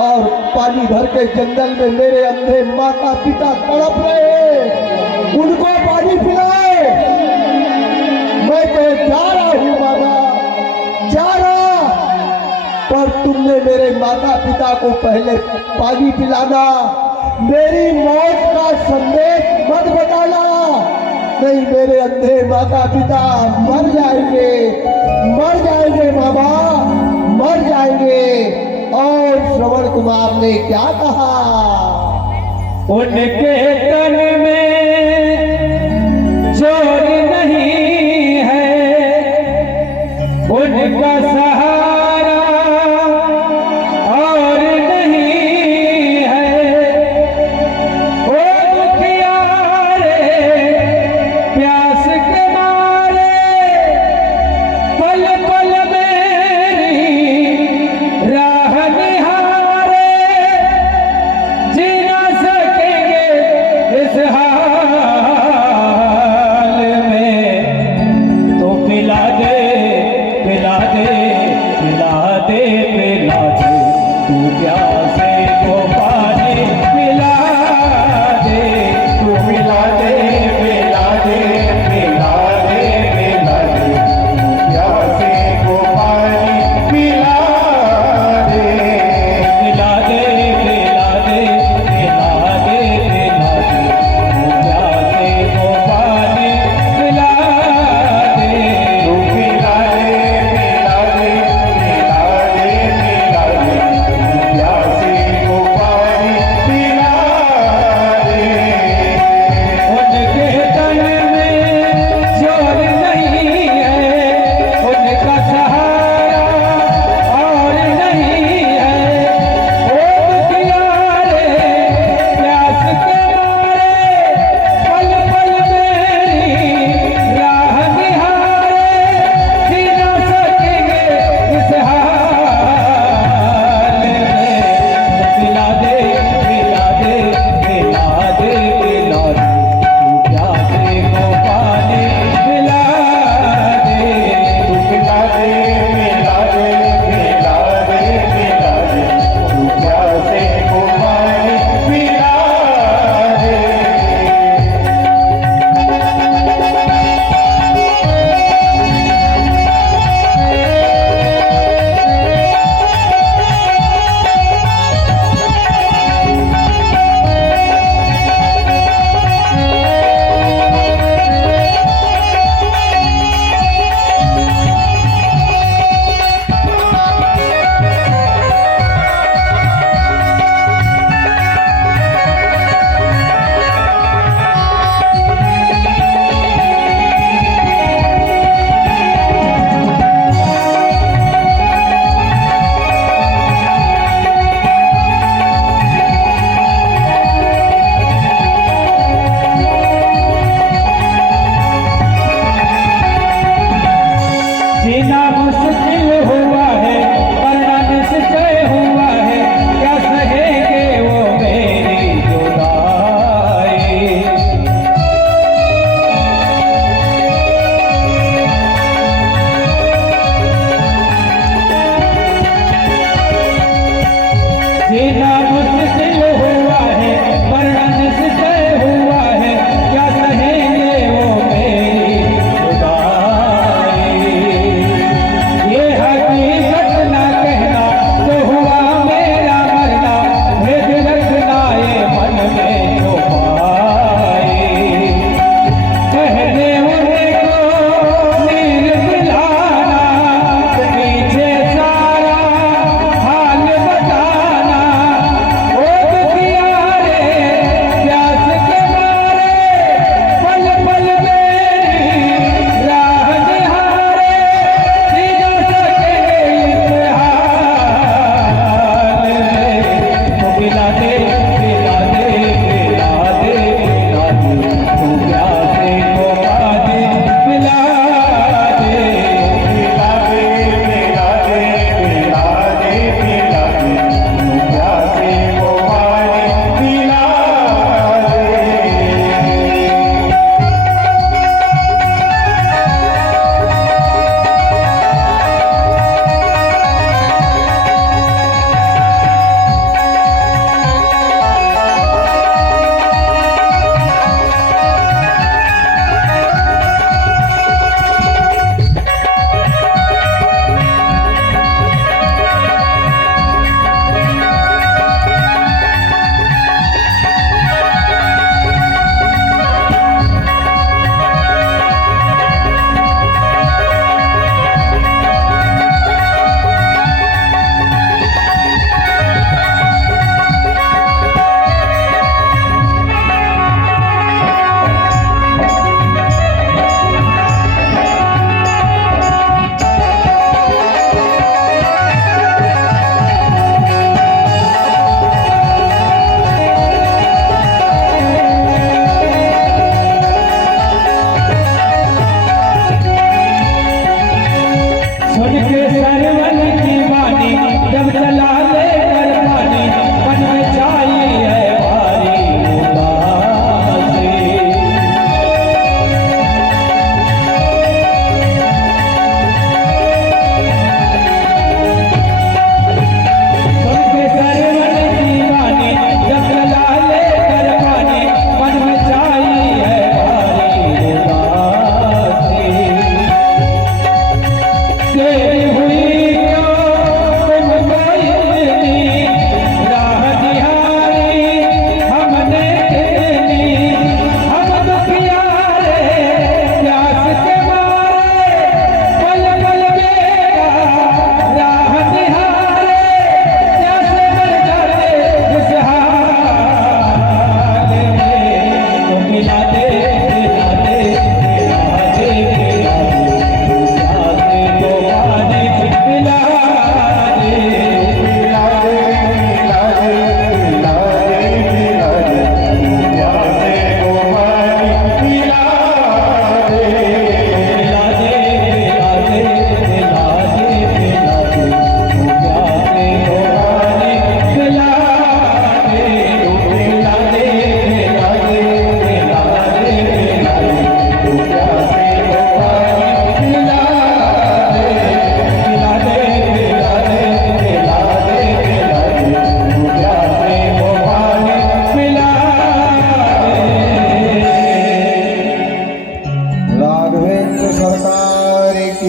और पानी भर के जंगल में मेरे अंधे माता पिता तड़प रहे, उनको पानी पिलाओ। मैं तो जा रहा हूँ मामा, जा रहा, पर तुमने मेरे माता पिता को पहले पानी पिलाना, मेरी मौत का संदेश मत बताना, नहीं मेरे अंधे माता पिता मर जाएंगे, मर जाएंगे मामा, मर जाएंगे। और श्रवण कुमार ने क्या कहा, उनके तन में जोर नहीं है, उनका सहारा और नहीं है, वो दुखियारे प्यास के मारे पल पल मेरी राह निहारे, जी ना सकेंगे इस हाल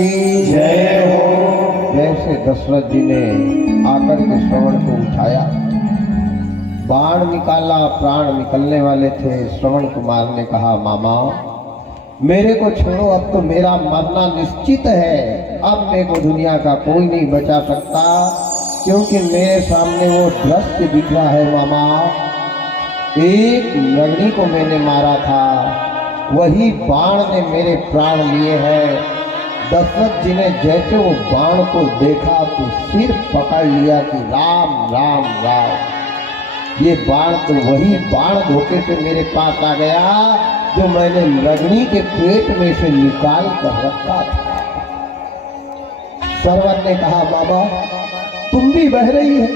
की जय हो। जैसे दशरथ जी ने आकर के श्रवण को उठाया, बाण निकाला, प्राण निकलने वाले थे। श्रवण कुमार ने कहा, मामा मेरे को छोड़ो, अब तो मेरा मरना निश्चित है। अब मेरे को दुनिया का कोई नहीं बचा सकता, क्योंकि मेरे सामने वो दृश्य दिख रहा है। मामा, एक नगनी को मैंने मारा था, वही बाण ने मेरे प्राण लिए हैं। दशरथ जी ने जैसे वो बाण को देखा तो सिर पकड़ लिया कि राम राम राम, ये बाण तो वही बाण धोखे से मेरे पास आ गया जो मैंने नगनी के पेट में से निकाल कर रखा था। सरवन ने कहा, बाबा तुम भी बह रही है,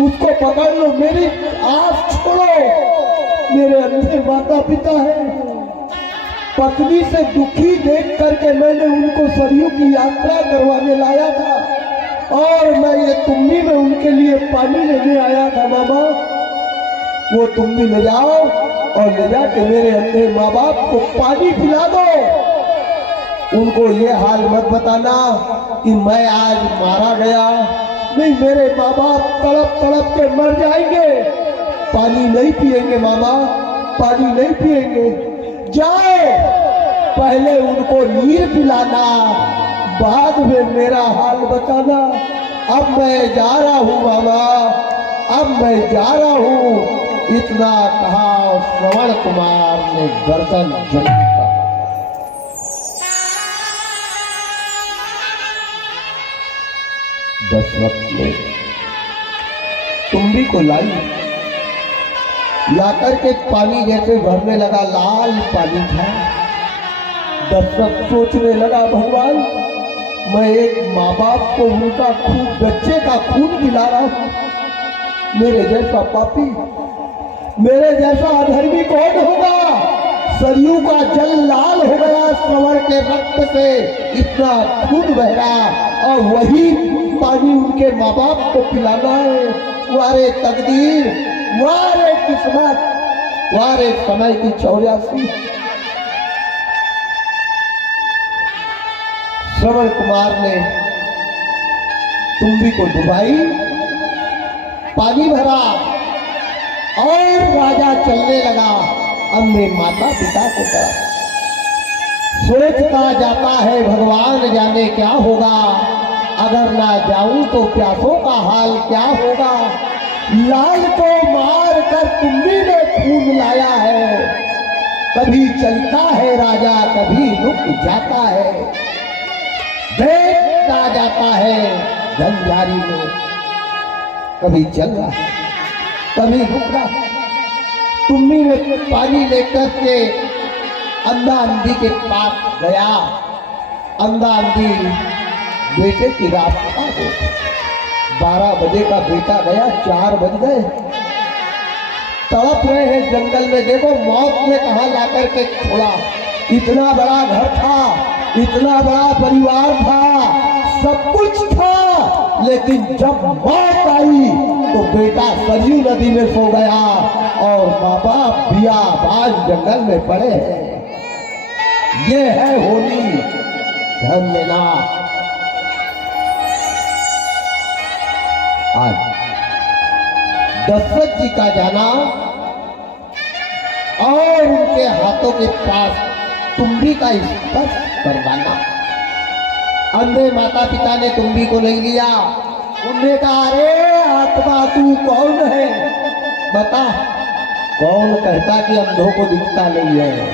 उसको पकड़ लो, मेरी आस छोड़ो। मेरे अंधे माता पिता हैं, पत्नी से दुखी देख करके मैंने उनको सरयू की यात्रा करवाने लाया था, और मैं ये तुम्बी में उनके लिए पानी लेने आया था। मामा वो तुम्बी ले जाओ और ले जाके मेरे अंधे माँ बाप को पानी पिला दो। उनको ये हाल मत बताना कि मैं आज मारा गया, नहीं, मेरे माँ बाप तड़प तड़प के मर जाएंगे। पानी नहीं पिएंगे मामा, पानी नहीं पिएंगे। जाओ, पहले उनको नीर पिलाना, बाद में मेरा हाल बताना। अब मैं जा रहा हूँ मामा, अब मैं जा रहा हूँ। इतना कहा श्रवण कुमार ने गर्दन झुका। दशरथ ने तुम्बी को लाई, लाकर के पानी जैसे भरने लगा, लाल पानी था। दशरथ सोचने लगा, भगवान मैं एक माँ बाप को उनका खून, बच्चे का खून पिला रहा हूं, मेरे जैसा पापी, मेरे जैसा अधर्मी कौन होगा? सरयू का जल लाल हो गया श्रवण के रक्त से, इतना खून बह रहा, और वही पानी उनके माँ बाप को पिलाना है। वारे तकदीर, वारे किस्मत, वारे समय की 84। श्रवण कुमार ने तुम्बी को डुबाई, पानी भरा और राजा चलने लगा अपने माता पिता को तरफ। सोचता जाता है भगवान जाने क्या होगा, अगर ना जाऊं तो प्यासों का हाल क्या होगा। लाल को मार कर तुम्बी ने खून लाया है, कभी चलता है राजा कभी रुक जाता है, देखता जाता है जंजारी में, कभी चल रहा है कभी रुक रहा है। तुम्बी ने पानी लेकर के अंधा अंधी के पास गया। अंधा अंधी बेटे की रात हो, 12 बजे का बेटा गया, 4 बज गए, तड़प रहे हैं जंगल में। देखो मौत ने कहा लाकर के छोड़ा। इतना बड़ा घर था, इतना बड़ा परिवार था, सब कुछ था, लेकिन जब मौत आई तो बेटा सरयू नदी में सो गया और माँ बाप बियाबान जंगल में पड़े हैं। ये है होली। धन्यवाद। आज दशरथ जी का जाना और उनके हाथों के पास तुम्बी का स्पर्श करवाना। अंधे माता पिता ने तुम्बी को नहीं लिया। उन्होंने कहा, अरे आत्मा तू कौन है बता। कौन कहता कि अंधों को दिखता नहीं है?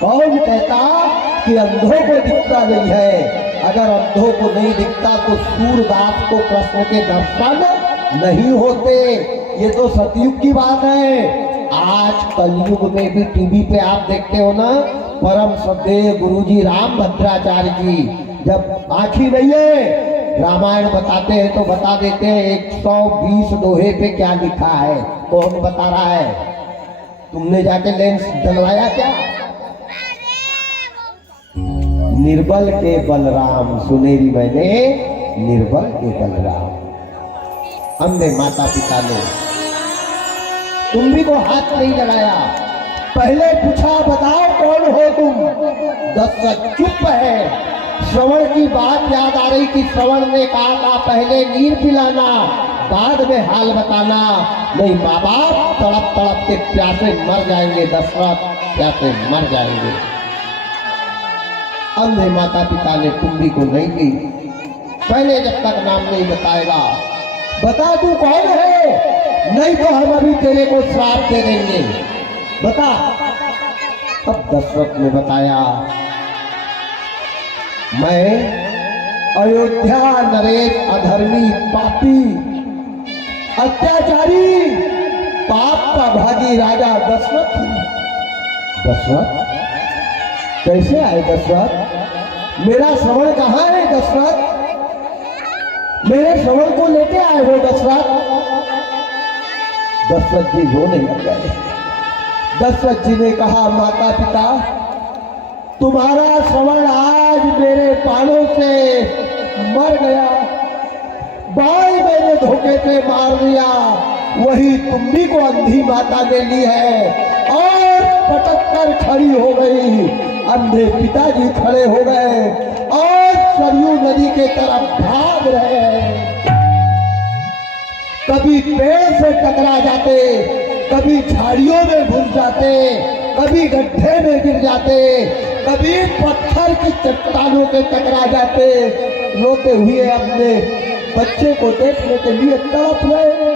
कौन कहता कि अंधों को दिखता नहीं है? अगर अंधों को नहीं दिखता तो सूरदास को कृष्ण के दर्शन नहीं होते। ये तो सतयुग की बात है। आज कलयुग में भी टीवी पे आप देखते हो ना, परम श्रद्धेय गुरुजी राम भद्राचार्य जी जब आँखी नहीं है, रामायण बताते हैं तो बता देते हैं 120 दोहे पे क्या लिखा है। कौन बता रहा है? तुमने जाके लेंस डलवाया क्या? निर्बल के बलराम, सुनेरी मैंने निर्बल के बलराम। अंधे माता पिता ने तुम्बी को हाथ नहीं लगाया, पहले पूछा, बताओ कौन हो तुम? दशरथ चुप है। श्रवण की बात याद आ रही कि श्रवण ने कहा था पहले नीर पिलाना, बाद में हाल बताना। नहीं, माँ बाप तड़प तड़प के प्यासे मर जाएंगे, दशरथ प्यासे मर जाएंगे। अंधे माता पिता ने कुंभी को नहीं ली। पहले जब तक नाम नहीं बताएगा, बता तू कौन है, नहीं तो हम अभी तेरे को श्राप दे देंगे, बता। अब दशरथ ने बताया, मैं अयोध्या नरेश अधर्मी पापी अत्याचारी पाप का भागी राजा दशरथ हूं। दशरथ कैसे आए? दशरथ मेरा श्रवण कहाँ है? दशरथ मेरे श्रवण को लेते आए हो? दशरथ दशरथ जी रोने लग गए। दशरथ जी ने कहा, माता पिता, तुम्हारा श्रवण आज मेरे पालों से मर गया, बाई मैंने धोखे से मार दिया, वही तुम्भी को अंधी माता ने ली है और पटक कर खड़ी हो गई। अंधे पिताजी खड़े हो गए और सरयू नदी के तरफ भाग रहे हैं। कभी पेड़ से टकरा जाते, कभी झाड़ियों में घुस जाते, कभी गड्ढे में गिर जाते, कभी पत्थर की चट्टानों से टकरा जाते। रोते हुए अपने बच्चे को देखने के लिए तड़प रहे।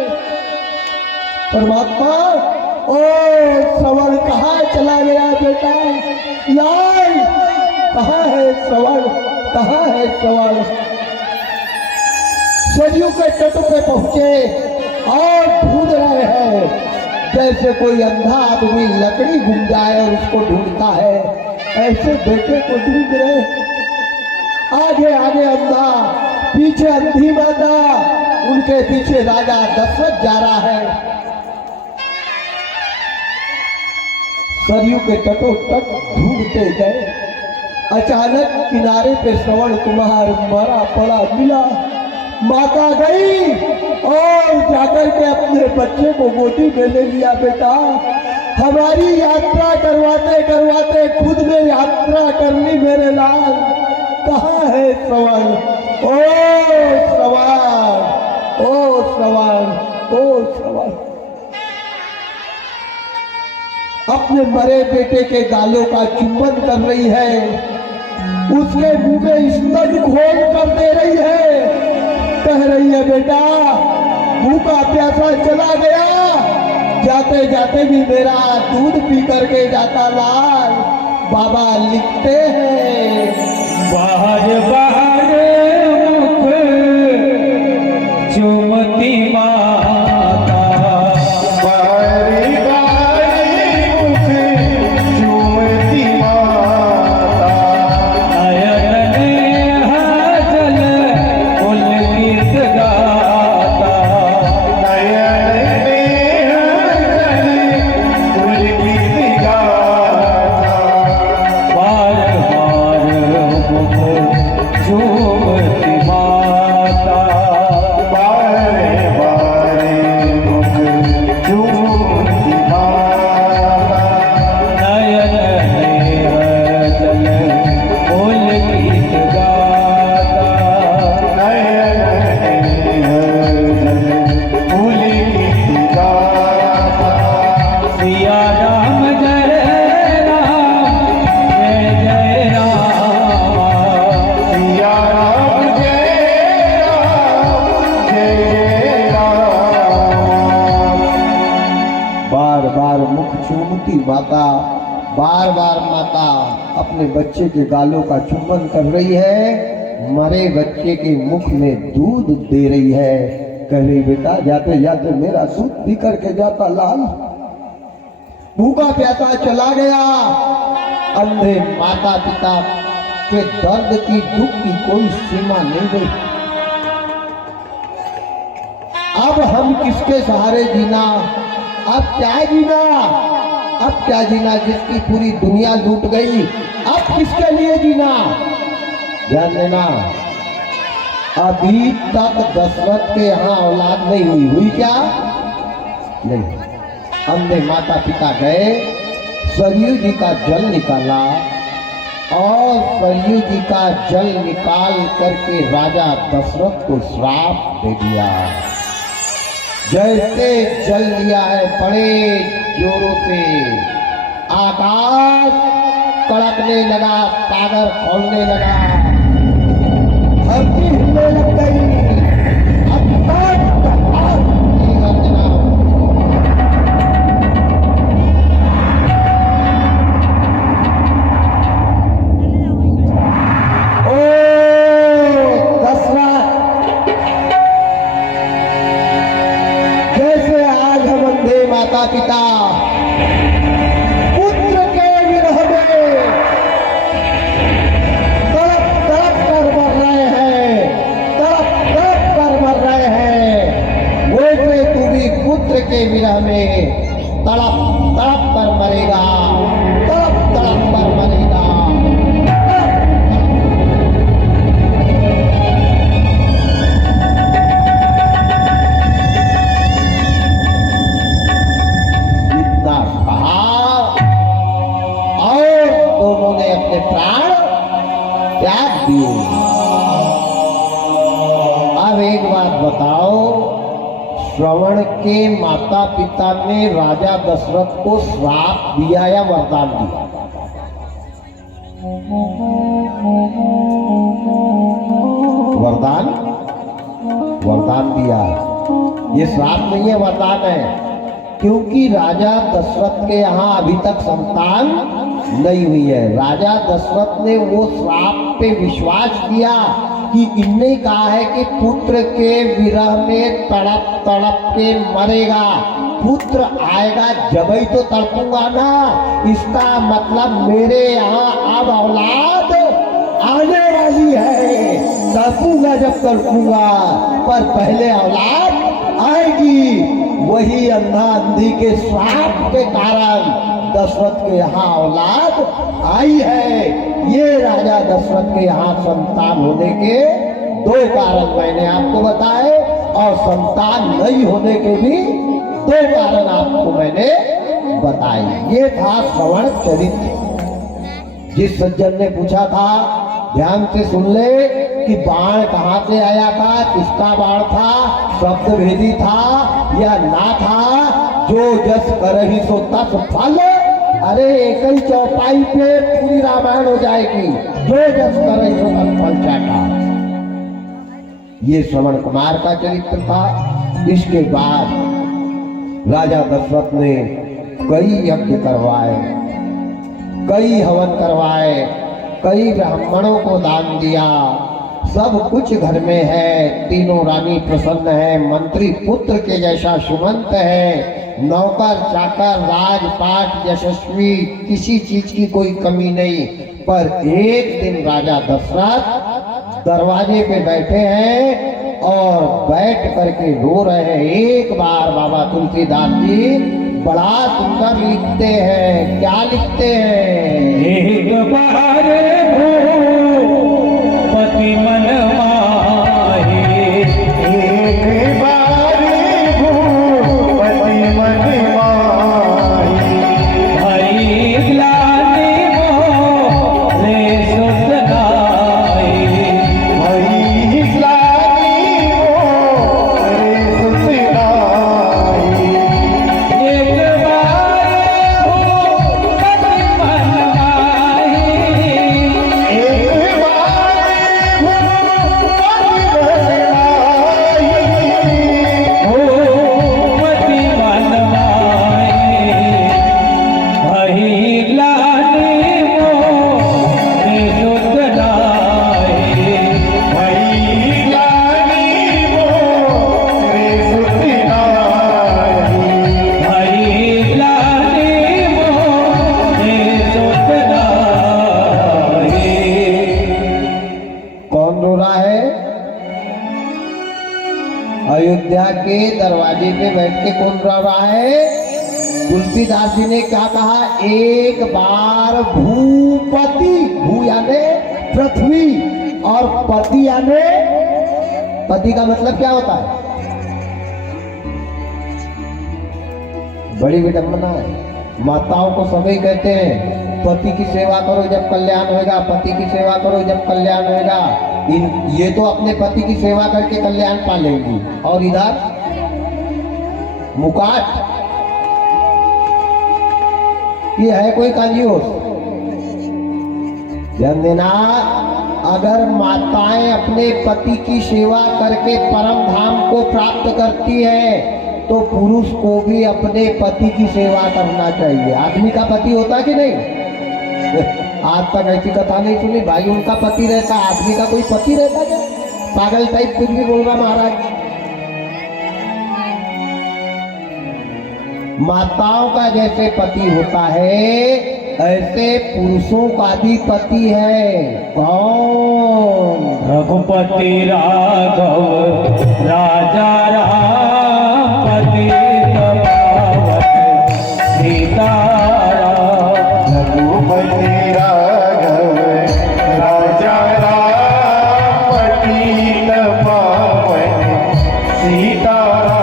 परमात्मा, ओ श्रवण कहाँ चला गया बेटा? लाल कहाँ है श्रवण? कहाँ है श्रवण? सरयू के तट पे पहुंचे और ढूंढ रहे हैं, जैसे कोई अंधा आदमी लकड़ी घूम जाए और उसको ढूंढता है, ऐसे बेटे को ढूंढ रहे। आगे आगे अंधा, पीछे अंधी माता, उनके पीछे राजा दशरथ जा रहा है। सरयू के तटों तट ढूंढते गए। अचानक किनारे पे श्रवण कुमार मरा पड़ा मिला। माता गई और जाकर के अपने बच्चे को गोदी में ले लिया। बेटा, हमारी यात्रा करवाते करवाते खुद में यात्रा कर ली मेरे लाल। कहाँ है श्रवण? ओ श्रवण, ओ श्रवण, ओ श्रवण। अपने मरे बेटे के गालों का चुंबन कर रही है, उसके मुंह में स्तन खोल कर दे रही है। कह रही है, बेटा भूखा प्यासा चला गया, जाते जाते भी मेरा दूध पी करके जाता लाल। बाबा लिखते हैं, बाहर बाहर मुख चुमती माता, बारी बारी मुख चूमती माता, नयन नेहाजल पुलकित गाता, नयन नेहाजल पुलकित गाता, बार बार मुख चुमती माता, बारे बारे मुख चूमती माता, नयन नेहाजल पुलकित गाता, नयन नेहाजल पुलकित गाता। सिया राम जय राम, जय जय राम, सिया राम जय राम, जय जय राम। बार बार मुख चूमती माता, बार बार माता अपने बच्चे के गालों का चुंबन कर रही है, मरे बच्चे के मुख में दूध दे रही है। कह रही, बेटा जाते जाते मेरा दूध पी करके जाता लाल। भूखा प्यासा चला गया। अंधे माता पिता के दर्द की, दुख की कोई सीमा नहीं रही। अब हम किसके सहारे जीना? अब क्या जीना? अब क्या जीना? जिसकी पूरी दुनिया लूट गई, अब किसके लिए जीना? ध्यान देना, अभी तक दशरथ के यहाँ औलाद नहीं हुई। हुई क्या? नहीं। अंधे माता पिता गए, सरयू जी का जल निकाला और सरयू जी का जल निकाल करके राजा दशरथ को श्राप दे दिया। जैसे जल लिया है बड़े जोरों से आकाश कड़कने लगा, सागर खोलने लगा, धरती हिलने लग गई। अब माता पिता पुत्र के विरह में तड़प तड़प कर मर रहे हैं, तड़प तड़प कर मर रहे हैं। वैसे तू भी पुत्र के विरह में तड़प तड़प कर मरेगा, तड़प तड़प कर मरेगा। प्राण त्याग दिए। अब एक बात बताओ, श्रवण के माता पिता ने राजा दशरथ को श्राप दिया या वरदान दिया? वरदान, वरदान दिया। ये श्राप नहीं है, वरदान है। क्योंकि राजा दशरथ के यहाँ अभी तक संतान नहीं हुई है। राजा दशरथ ने वो श्राप पे विश्वास किया कि इनने कहा है कि पुत्र के विरह में तड़प तड़प के मरेगा, पुत्र आएगा जब ही तो तड़पूंगा ना। इसका मतलब मेरे यहाँ अब औलाद आने वाली है, तड़पूंगा जब तड़पूंगा, पर पहले औलाद आएगी। वही अंधा अंधी के श्राप के कारण दशरथ के यहाँ औलाद आई है। ये राजा दशरथ के यहाँ संतान होने के दो कारण मैंने आपको बताए, और संतान नहीं होने के भी दो कारण आपको मैंने बताए। ये था श्रवण चरित्र। जिस सज्जन ने पूछा था, ध्यान से सुन ले कि बाण कहाँ से आया था, किसका बाण था, शब्द भेदी था या ना था। जो जस करहि सो तस फल। अरे एक ही चौपाई पे पूरी रामायण हो जाएगी। जो जस करहि सो तस फल चाटा। ये श्रवण कुमार का चरित्र था। इसके बाद राजा दशरथ ने कई यज्ञ करवाए, कई हवन करवाए, कई ब्राह्मणों को दान दिया। सब कुछ घर में है, तीनों रानी प्रसन्न है, मंत्री पुत्र के जैसा सुमंत है, नौकर चाकर राजपाट यशस्वी, किसी चीज की कोई कमी नहीं। पर एक दिन राजा दशरथ दरवाजे पे बैठे हैं और बैठ करके रो रहे हैं। एक बार बाबा तुलसीदास जी बड़ा सुंदर लिखते हैं। क्या लिखते हैं? एक बार पति मन माहे, एक बार पति मन माहे, भाई ग्लानि मोरे सुत नाहि, भई ग्लानि मोरे सुत नाहि। एक बार पति मन माहे, एक बार पति मन माहे, पति मन माहे, भाई ग्लानि मोरे सुत नाहि, भई ग्लानि मोरे सुत नाहि। भाई ग्लानि मोरे सुत नाहि। कौन रो रहा है? अयोध्या के दरवाजे पे बैठ के कौन रो रहा है? तुलसीदास जी ने क्या कहा? एक बार भूपति, भू यानी पृथ्वी और पति यानी, पति का मतलब क्या होता है? बड़ी विडंबना है। माताओं को सभी कहते हैं पति की सेवा करो जब कल्याण होगा, पति की सेवा करो जब कल्याण होगा। ये तो अपने पति की सेवा करके कल्याण पालेंगी। और इधर मुकाट, ये है कोई कंजूस? ध्यान देना, अगर माताएं अपने पति की सेवा करके परम धाम को प्राप्त करती है तो पुरुष को भी अपने पति की सेवा करना चाहिए। आदमी का पति होता कि नहीं? आज तक ऐसी कथा नहीं सुनी भाई, उनका पति रहता, आदमी का कोई पति रहता क्या? पागल टाइप कुछ भी बोल रहा महाराज। माताओं का जैसे पति होता है ऐसे पुरुषों का भी पति है। कौन? रघुपति राघव राजा राम पति तपावत सीताराम। रघुपति राघव राजा राम पतित पावन सीताराम।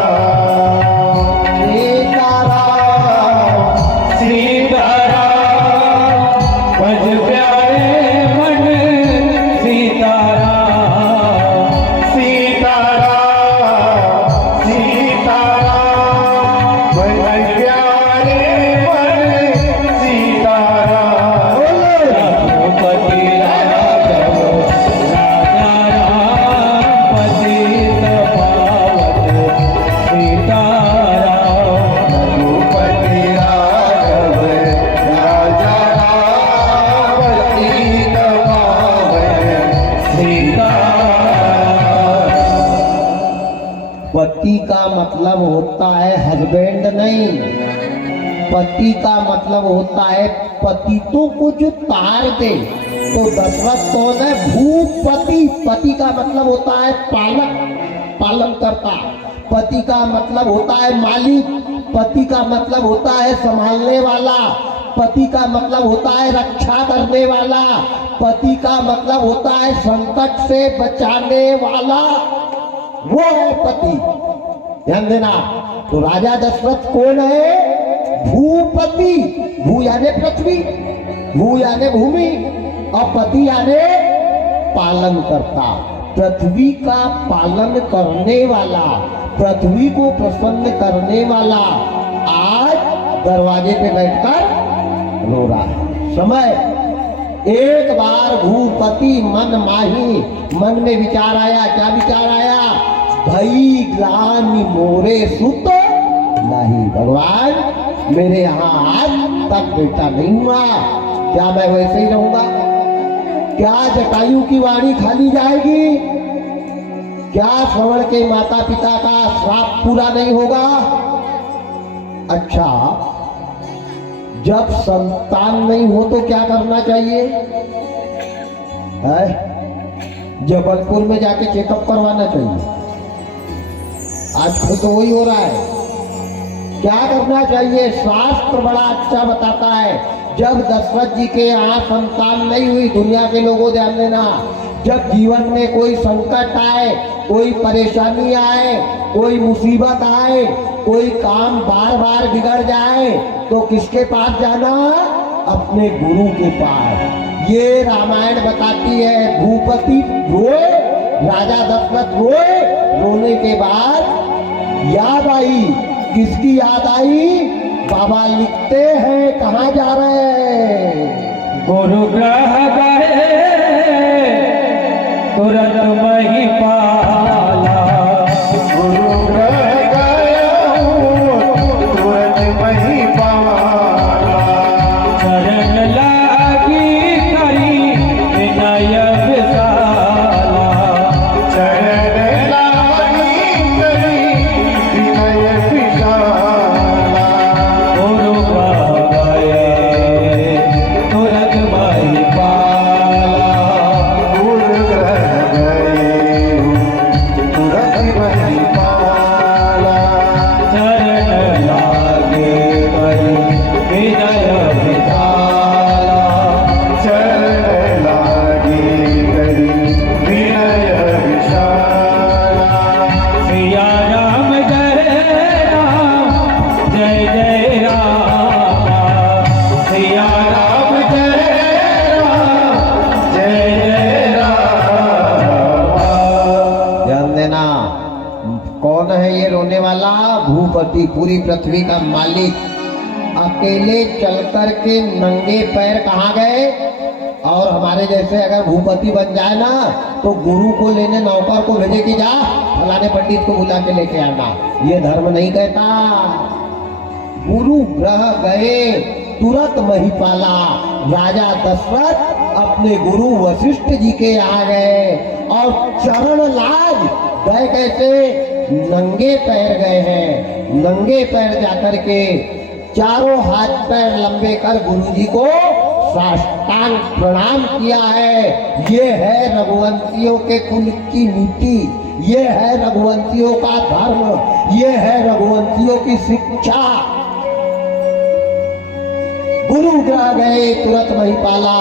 सीताराम भज प्यारे मन सीताराम। सीताराम सीताराम भज प्यारे मन सीताराम। रघुपति राघव राजा राम पतित पावन सीताराम। रघुपति राघव राजा राम पतित पावन सीताराम। पति का मतलब होता है हस्बैंड नहीं, पति का मतलब होता है पतितों को जो तार दे। तो दशरथ कौन है? भूपति। पति का मतलब होता है पालक, पालन करता। पति का मतलब होता है मालिक। पति का मतलब होता है संभालने वाला। पति का मतलब होता है रक्षा करने वाला। पति का मतलब होता है संकट से बचाने वाला, वो है पति। ध्यान देना। तो राजा दशरथ कौन है? भूपति। भू यानी पृथ्वी, भू यानी भूमि, और पति यानी पालन करता। पृथ्वी का पालन करने वाला, पृथ्वी को प्रसन्न करने वाला आज दरवाजे पे बैठकर रो रहा है। समय एक बार भूपति मन माही, मन में विचार आया। क्या विचार आया? भई ग्लानि मोरे सुत नहीं। भगवान मेरे यहाँ आज तक बेटा नहीं हुआ, क्या मैं वैसे ही रहूंगा? क्या जटायु की वाणी खाली जाएगी? क्या श्रवण के माता पिता का श्राप पूरा नहीं होगा? अच्छा, जब संतान नहीं हो तो क्या करना चाहिए? है? जबलपुर में जाके चेकअप करवाना चाहिए। आजकल तो वही हो रहा है। क्या करना चाहिए? शास्त्र बड़ा अच्छा बताता है। जब दशरथ जी के यहाँ संतान नहीं हुई, दुनिया के लोगों ध्यान देना, जब जीवन में कोई संकट आए, कोई परेशानी आए, कोई मुसीबत आए, कोई काम बार बार बिगड़ जाए, तो किसके पास जाना? अपने गुरु के पास। ये रामायण बताती है। भूपति रोए, राजा दशरथ रोए, रोने के बाद याद आई। किसकी याद आई? बाबा लिखते हैं, कहाँ जा रहे हैं? गुरु ग्रह गए तुरंत मही पाला। गुरु ग्रह गया तुरंत मही पाला। शरण लागी करी विनय विशाला। शरण लागी करी विनय विशाला। गुरु ग्रह गए तुरंत मही पाला। गुरु ग्रह गए होने वाला भूपति, पूरी पृथ्वी का मालिक, अकेले चलकर के नंगे पैर कहाँ गए? और हमारे जैसे अगर भूपति बन जाए ना तो गुरु को लेने नौकर को भेजे कि जा फलाने पंडित को बुला के लेके आना। ये धर्म नहीं कहता। गुरु ग्रह गए तुरंत महिपाला, राजा दशरथ अपने गुरु वशिष्ठ जी के आ गए और चरण लाज गए। कैसे? नंगे पैर गए हैं। नंगे पैर जाकर के चारों हाथ पैर लंबे कर गुरु जी को साष्टांग प्रणाम किया है। ये है रघुवंशियों के कुल की नीति, ये है रघुवंशियों का धर्म, ये है रघुवंशियों की शिक्षा। गुरु ग्रह गए तुरंत महिपाला,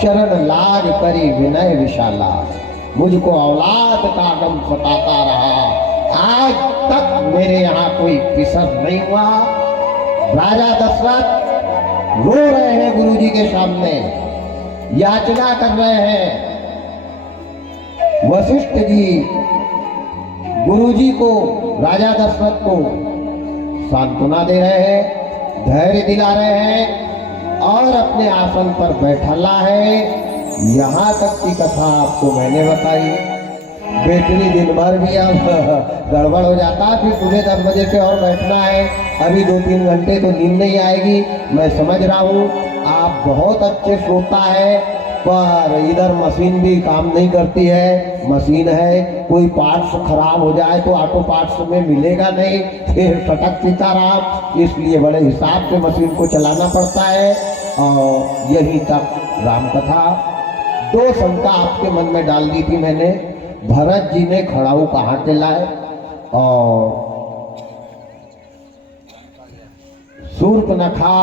चरण लाग करी विनय विशाला। मुझको औलाद का गम सताता रहा, आज तक मेरे यहाँ कोई किसर नहीं हुआ। राजा दशरथ रो रहे हैं गुरु जी के सामने, याचना कर रहे हैं। वशिष्ठ जी गुरु जी को, राजा दशरथ को सांत्वना दे रहे हैं, धैर्य दिला रहे हैं और अपने आसन पर बैठाला है। यहाँ तक की कथा आपको मैंने बताई। बेटरी दिन भर भी अब गड़बड़ हो जाता, फिर सुबह 10 बजे से और बैठना है। अभी 2-3 घंटे तो नींद नहीं आएगी, मैं समझ रहा हूँ। आप बहुत अच्छे श्रोता है, पर इधर मशीन भी काम नहीं करती है। मशीन है, कोई पार्ट्स खराब हो जाए तो ऑटो पार्ट्स में मिलेगा नहीं, फिर फटक सीताराम। इसलिए बड़े हिसाब से मशीन को चलाना पड़ता है। और यहीं तक राम कथा। 2 शंका आपके मन में डाल दी थी मैंने। भरत जी ने खड़ाऊ कहाँ के लाए और शूर्पणखा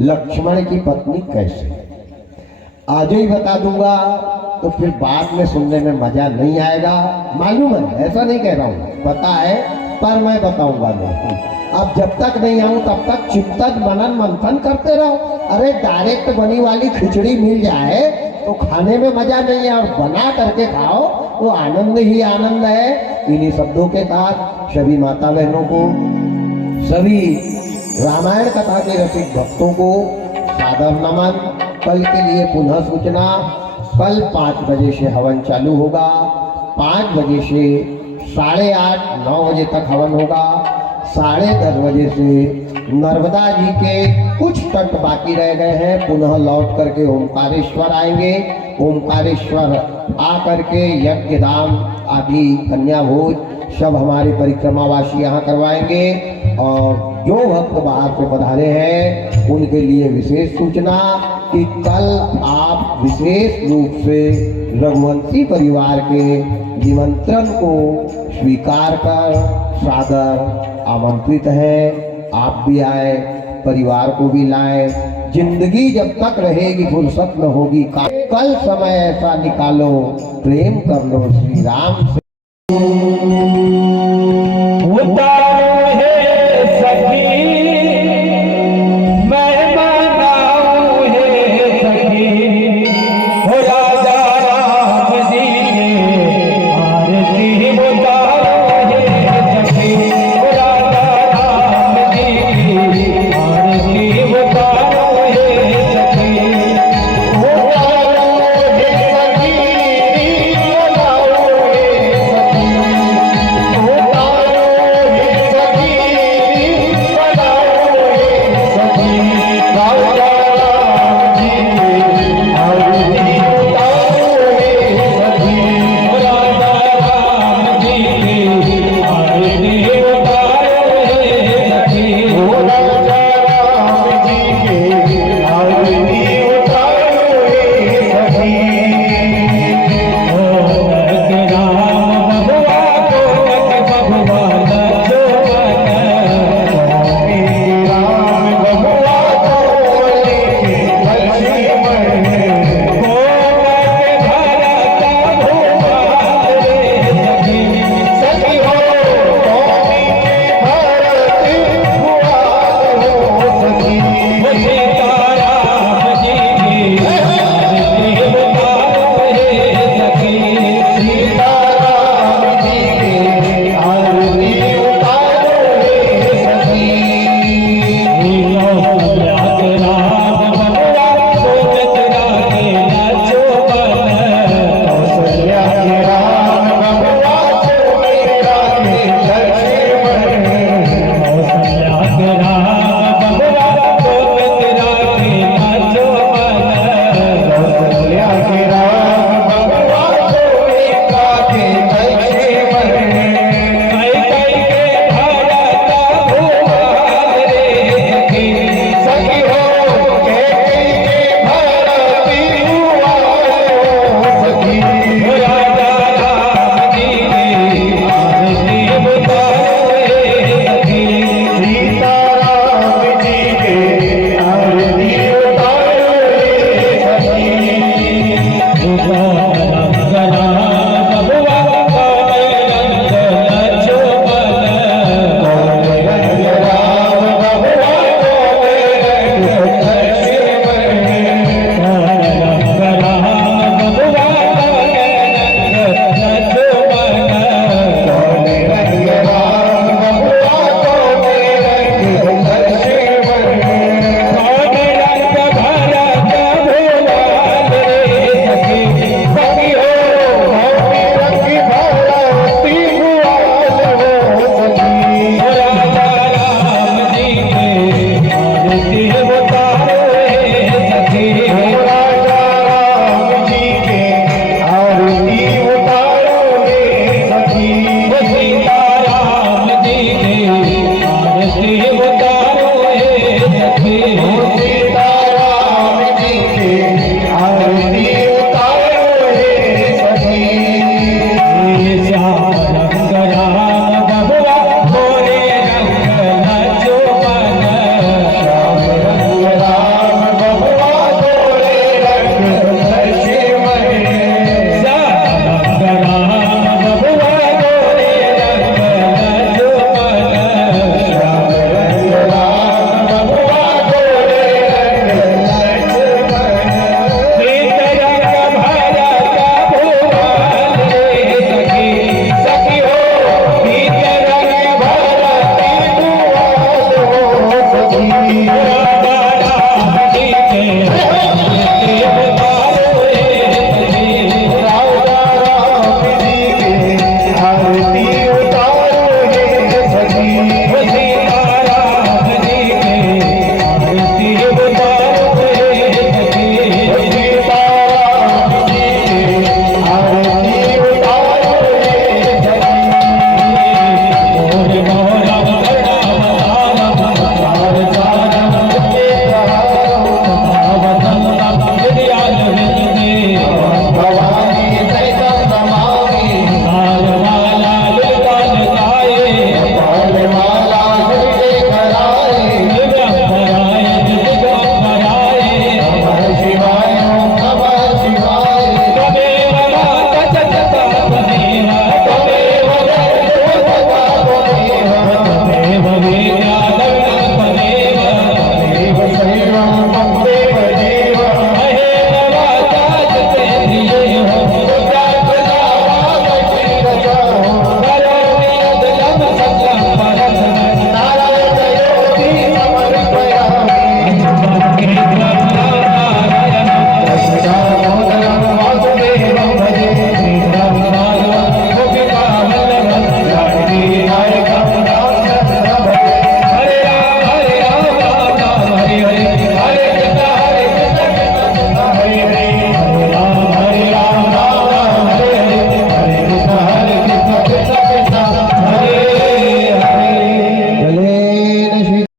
लक्ष्मण की पत्नी कैसे? आज ही बता दूंगा तो फिर बाद में सुनने में मजा नहीं आएगा। मालूम है, ऐसा नहीं कह रहा हूँ, पता है, पर मैं बताऊंगा नहीं। अब जब तक नहीं आऊं तब तक चिंतन मनन मंथन करते रहो। अरे डायरेक्ट बनी वाली खिचड़ी मिल जाए तो खाने में मजा नहीं है, और बना करके खाओ तो आनंद ही आनंद है। इन्हीं शब्दों के साथ सभी माता बहनों को, सभी रामायण कथा के रसिक भक्तों को सादर नमन। कल के लिए पुनः सूचना, कल 5 बजे से हवन चालू होगा। 5 बजे से 8:30-9 बजे तक हवन होगा। 10:30 बजे से नर्मदा जी के कुछ तट बाकी रह गए हैं, पुनः लौट करके ओमकारेश्वर आएंगे। ओमकारेश्वर आकर के यज्ञ दान आदि कन्या भोज सब हमारे परिक्रमावासी यहाँ करवाएंगे। और जो भक्त बाहर से पधारे हैं उनके लिए विशेष सूचना कि कल आप विशेष रूप से रघुवंशी परिवार के निमंत्रण को स्वीकार कर सादर आमंत्रित हैं। आप भी आए, परिवार को भी लाए। जिंदगी जब तक रहेगी फुर्सत न होगी, कल समय ऐसा निकालो, प्रेम कर लो श्री राम से। उतारो है सखी, मैं मनाऊं है सखी, हो राजा राम जी के आरती उतारो है सखी, हो राजा राम जी की आरती उतारो है सखी। उतारो है सखी, उतारो है सखी। रंग राम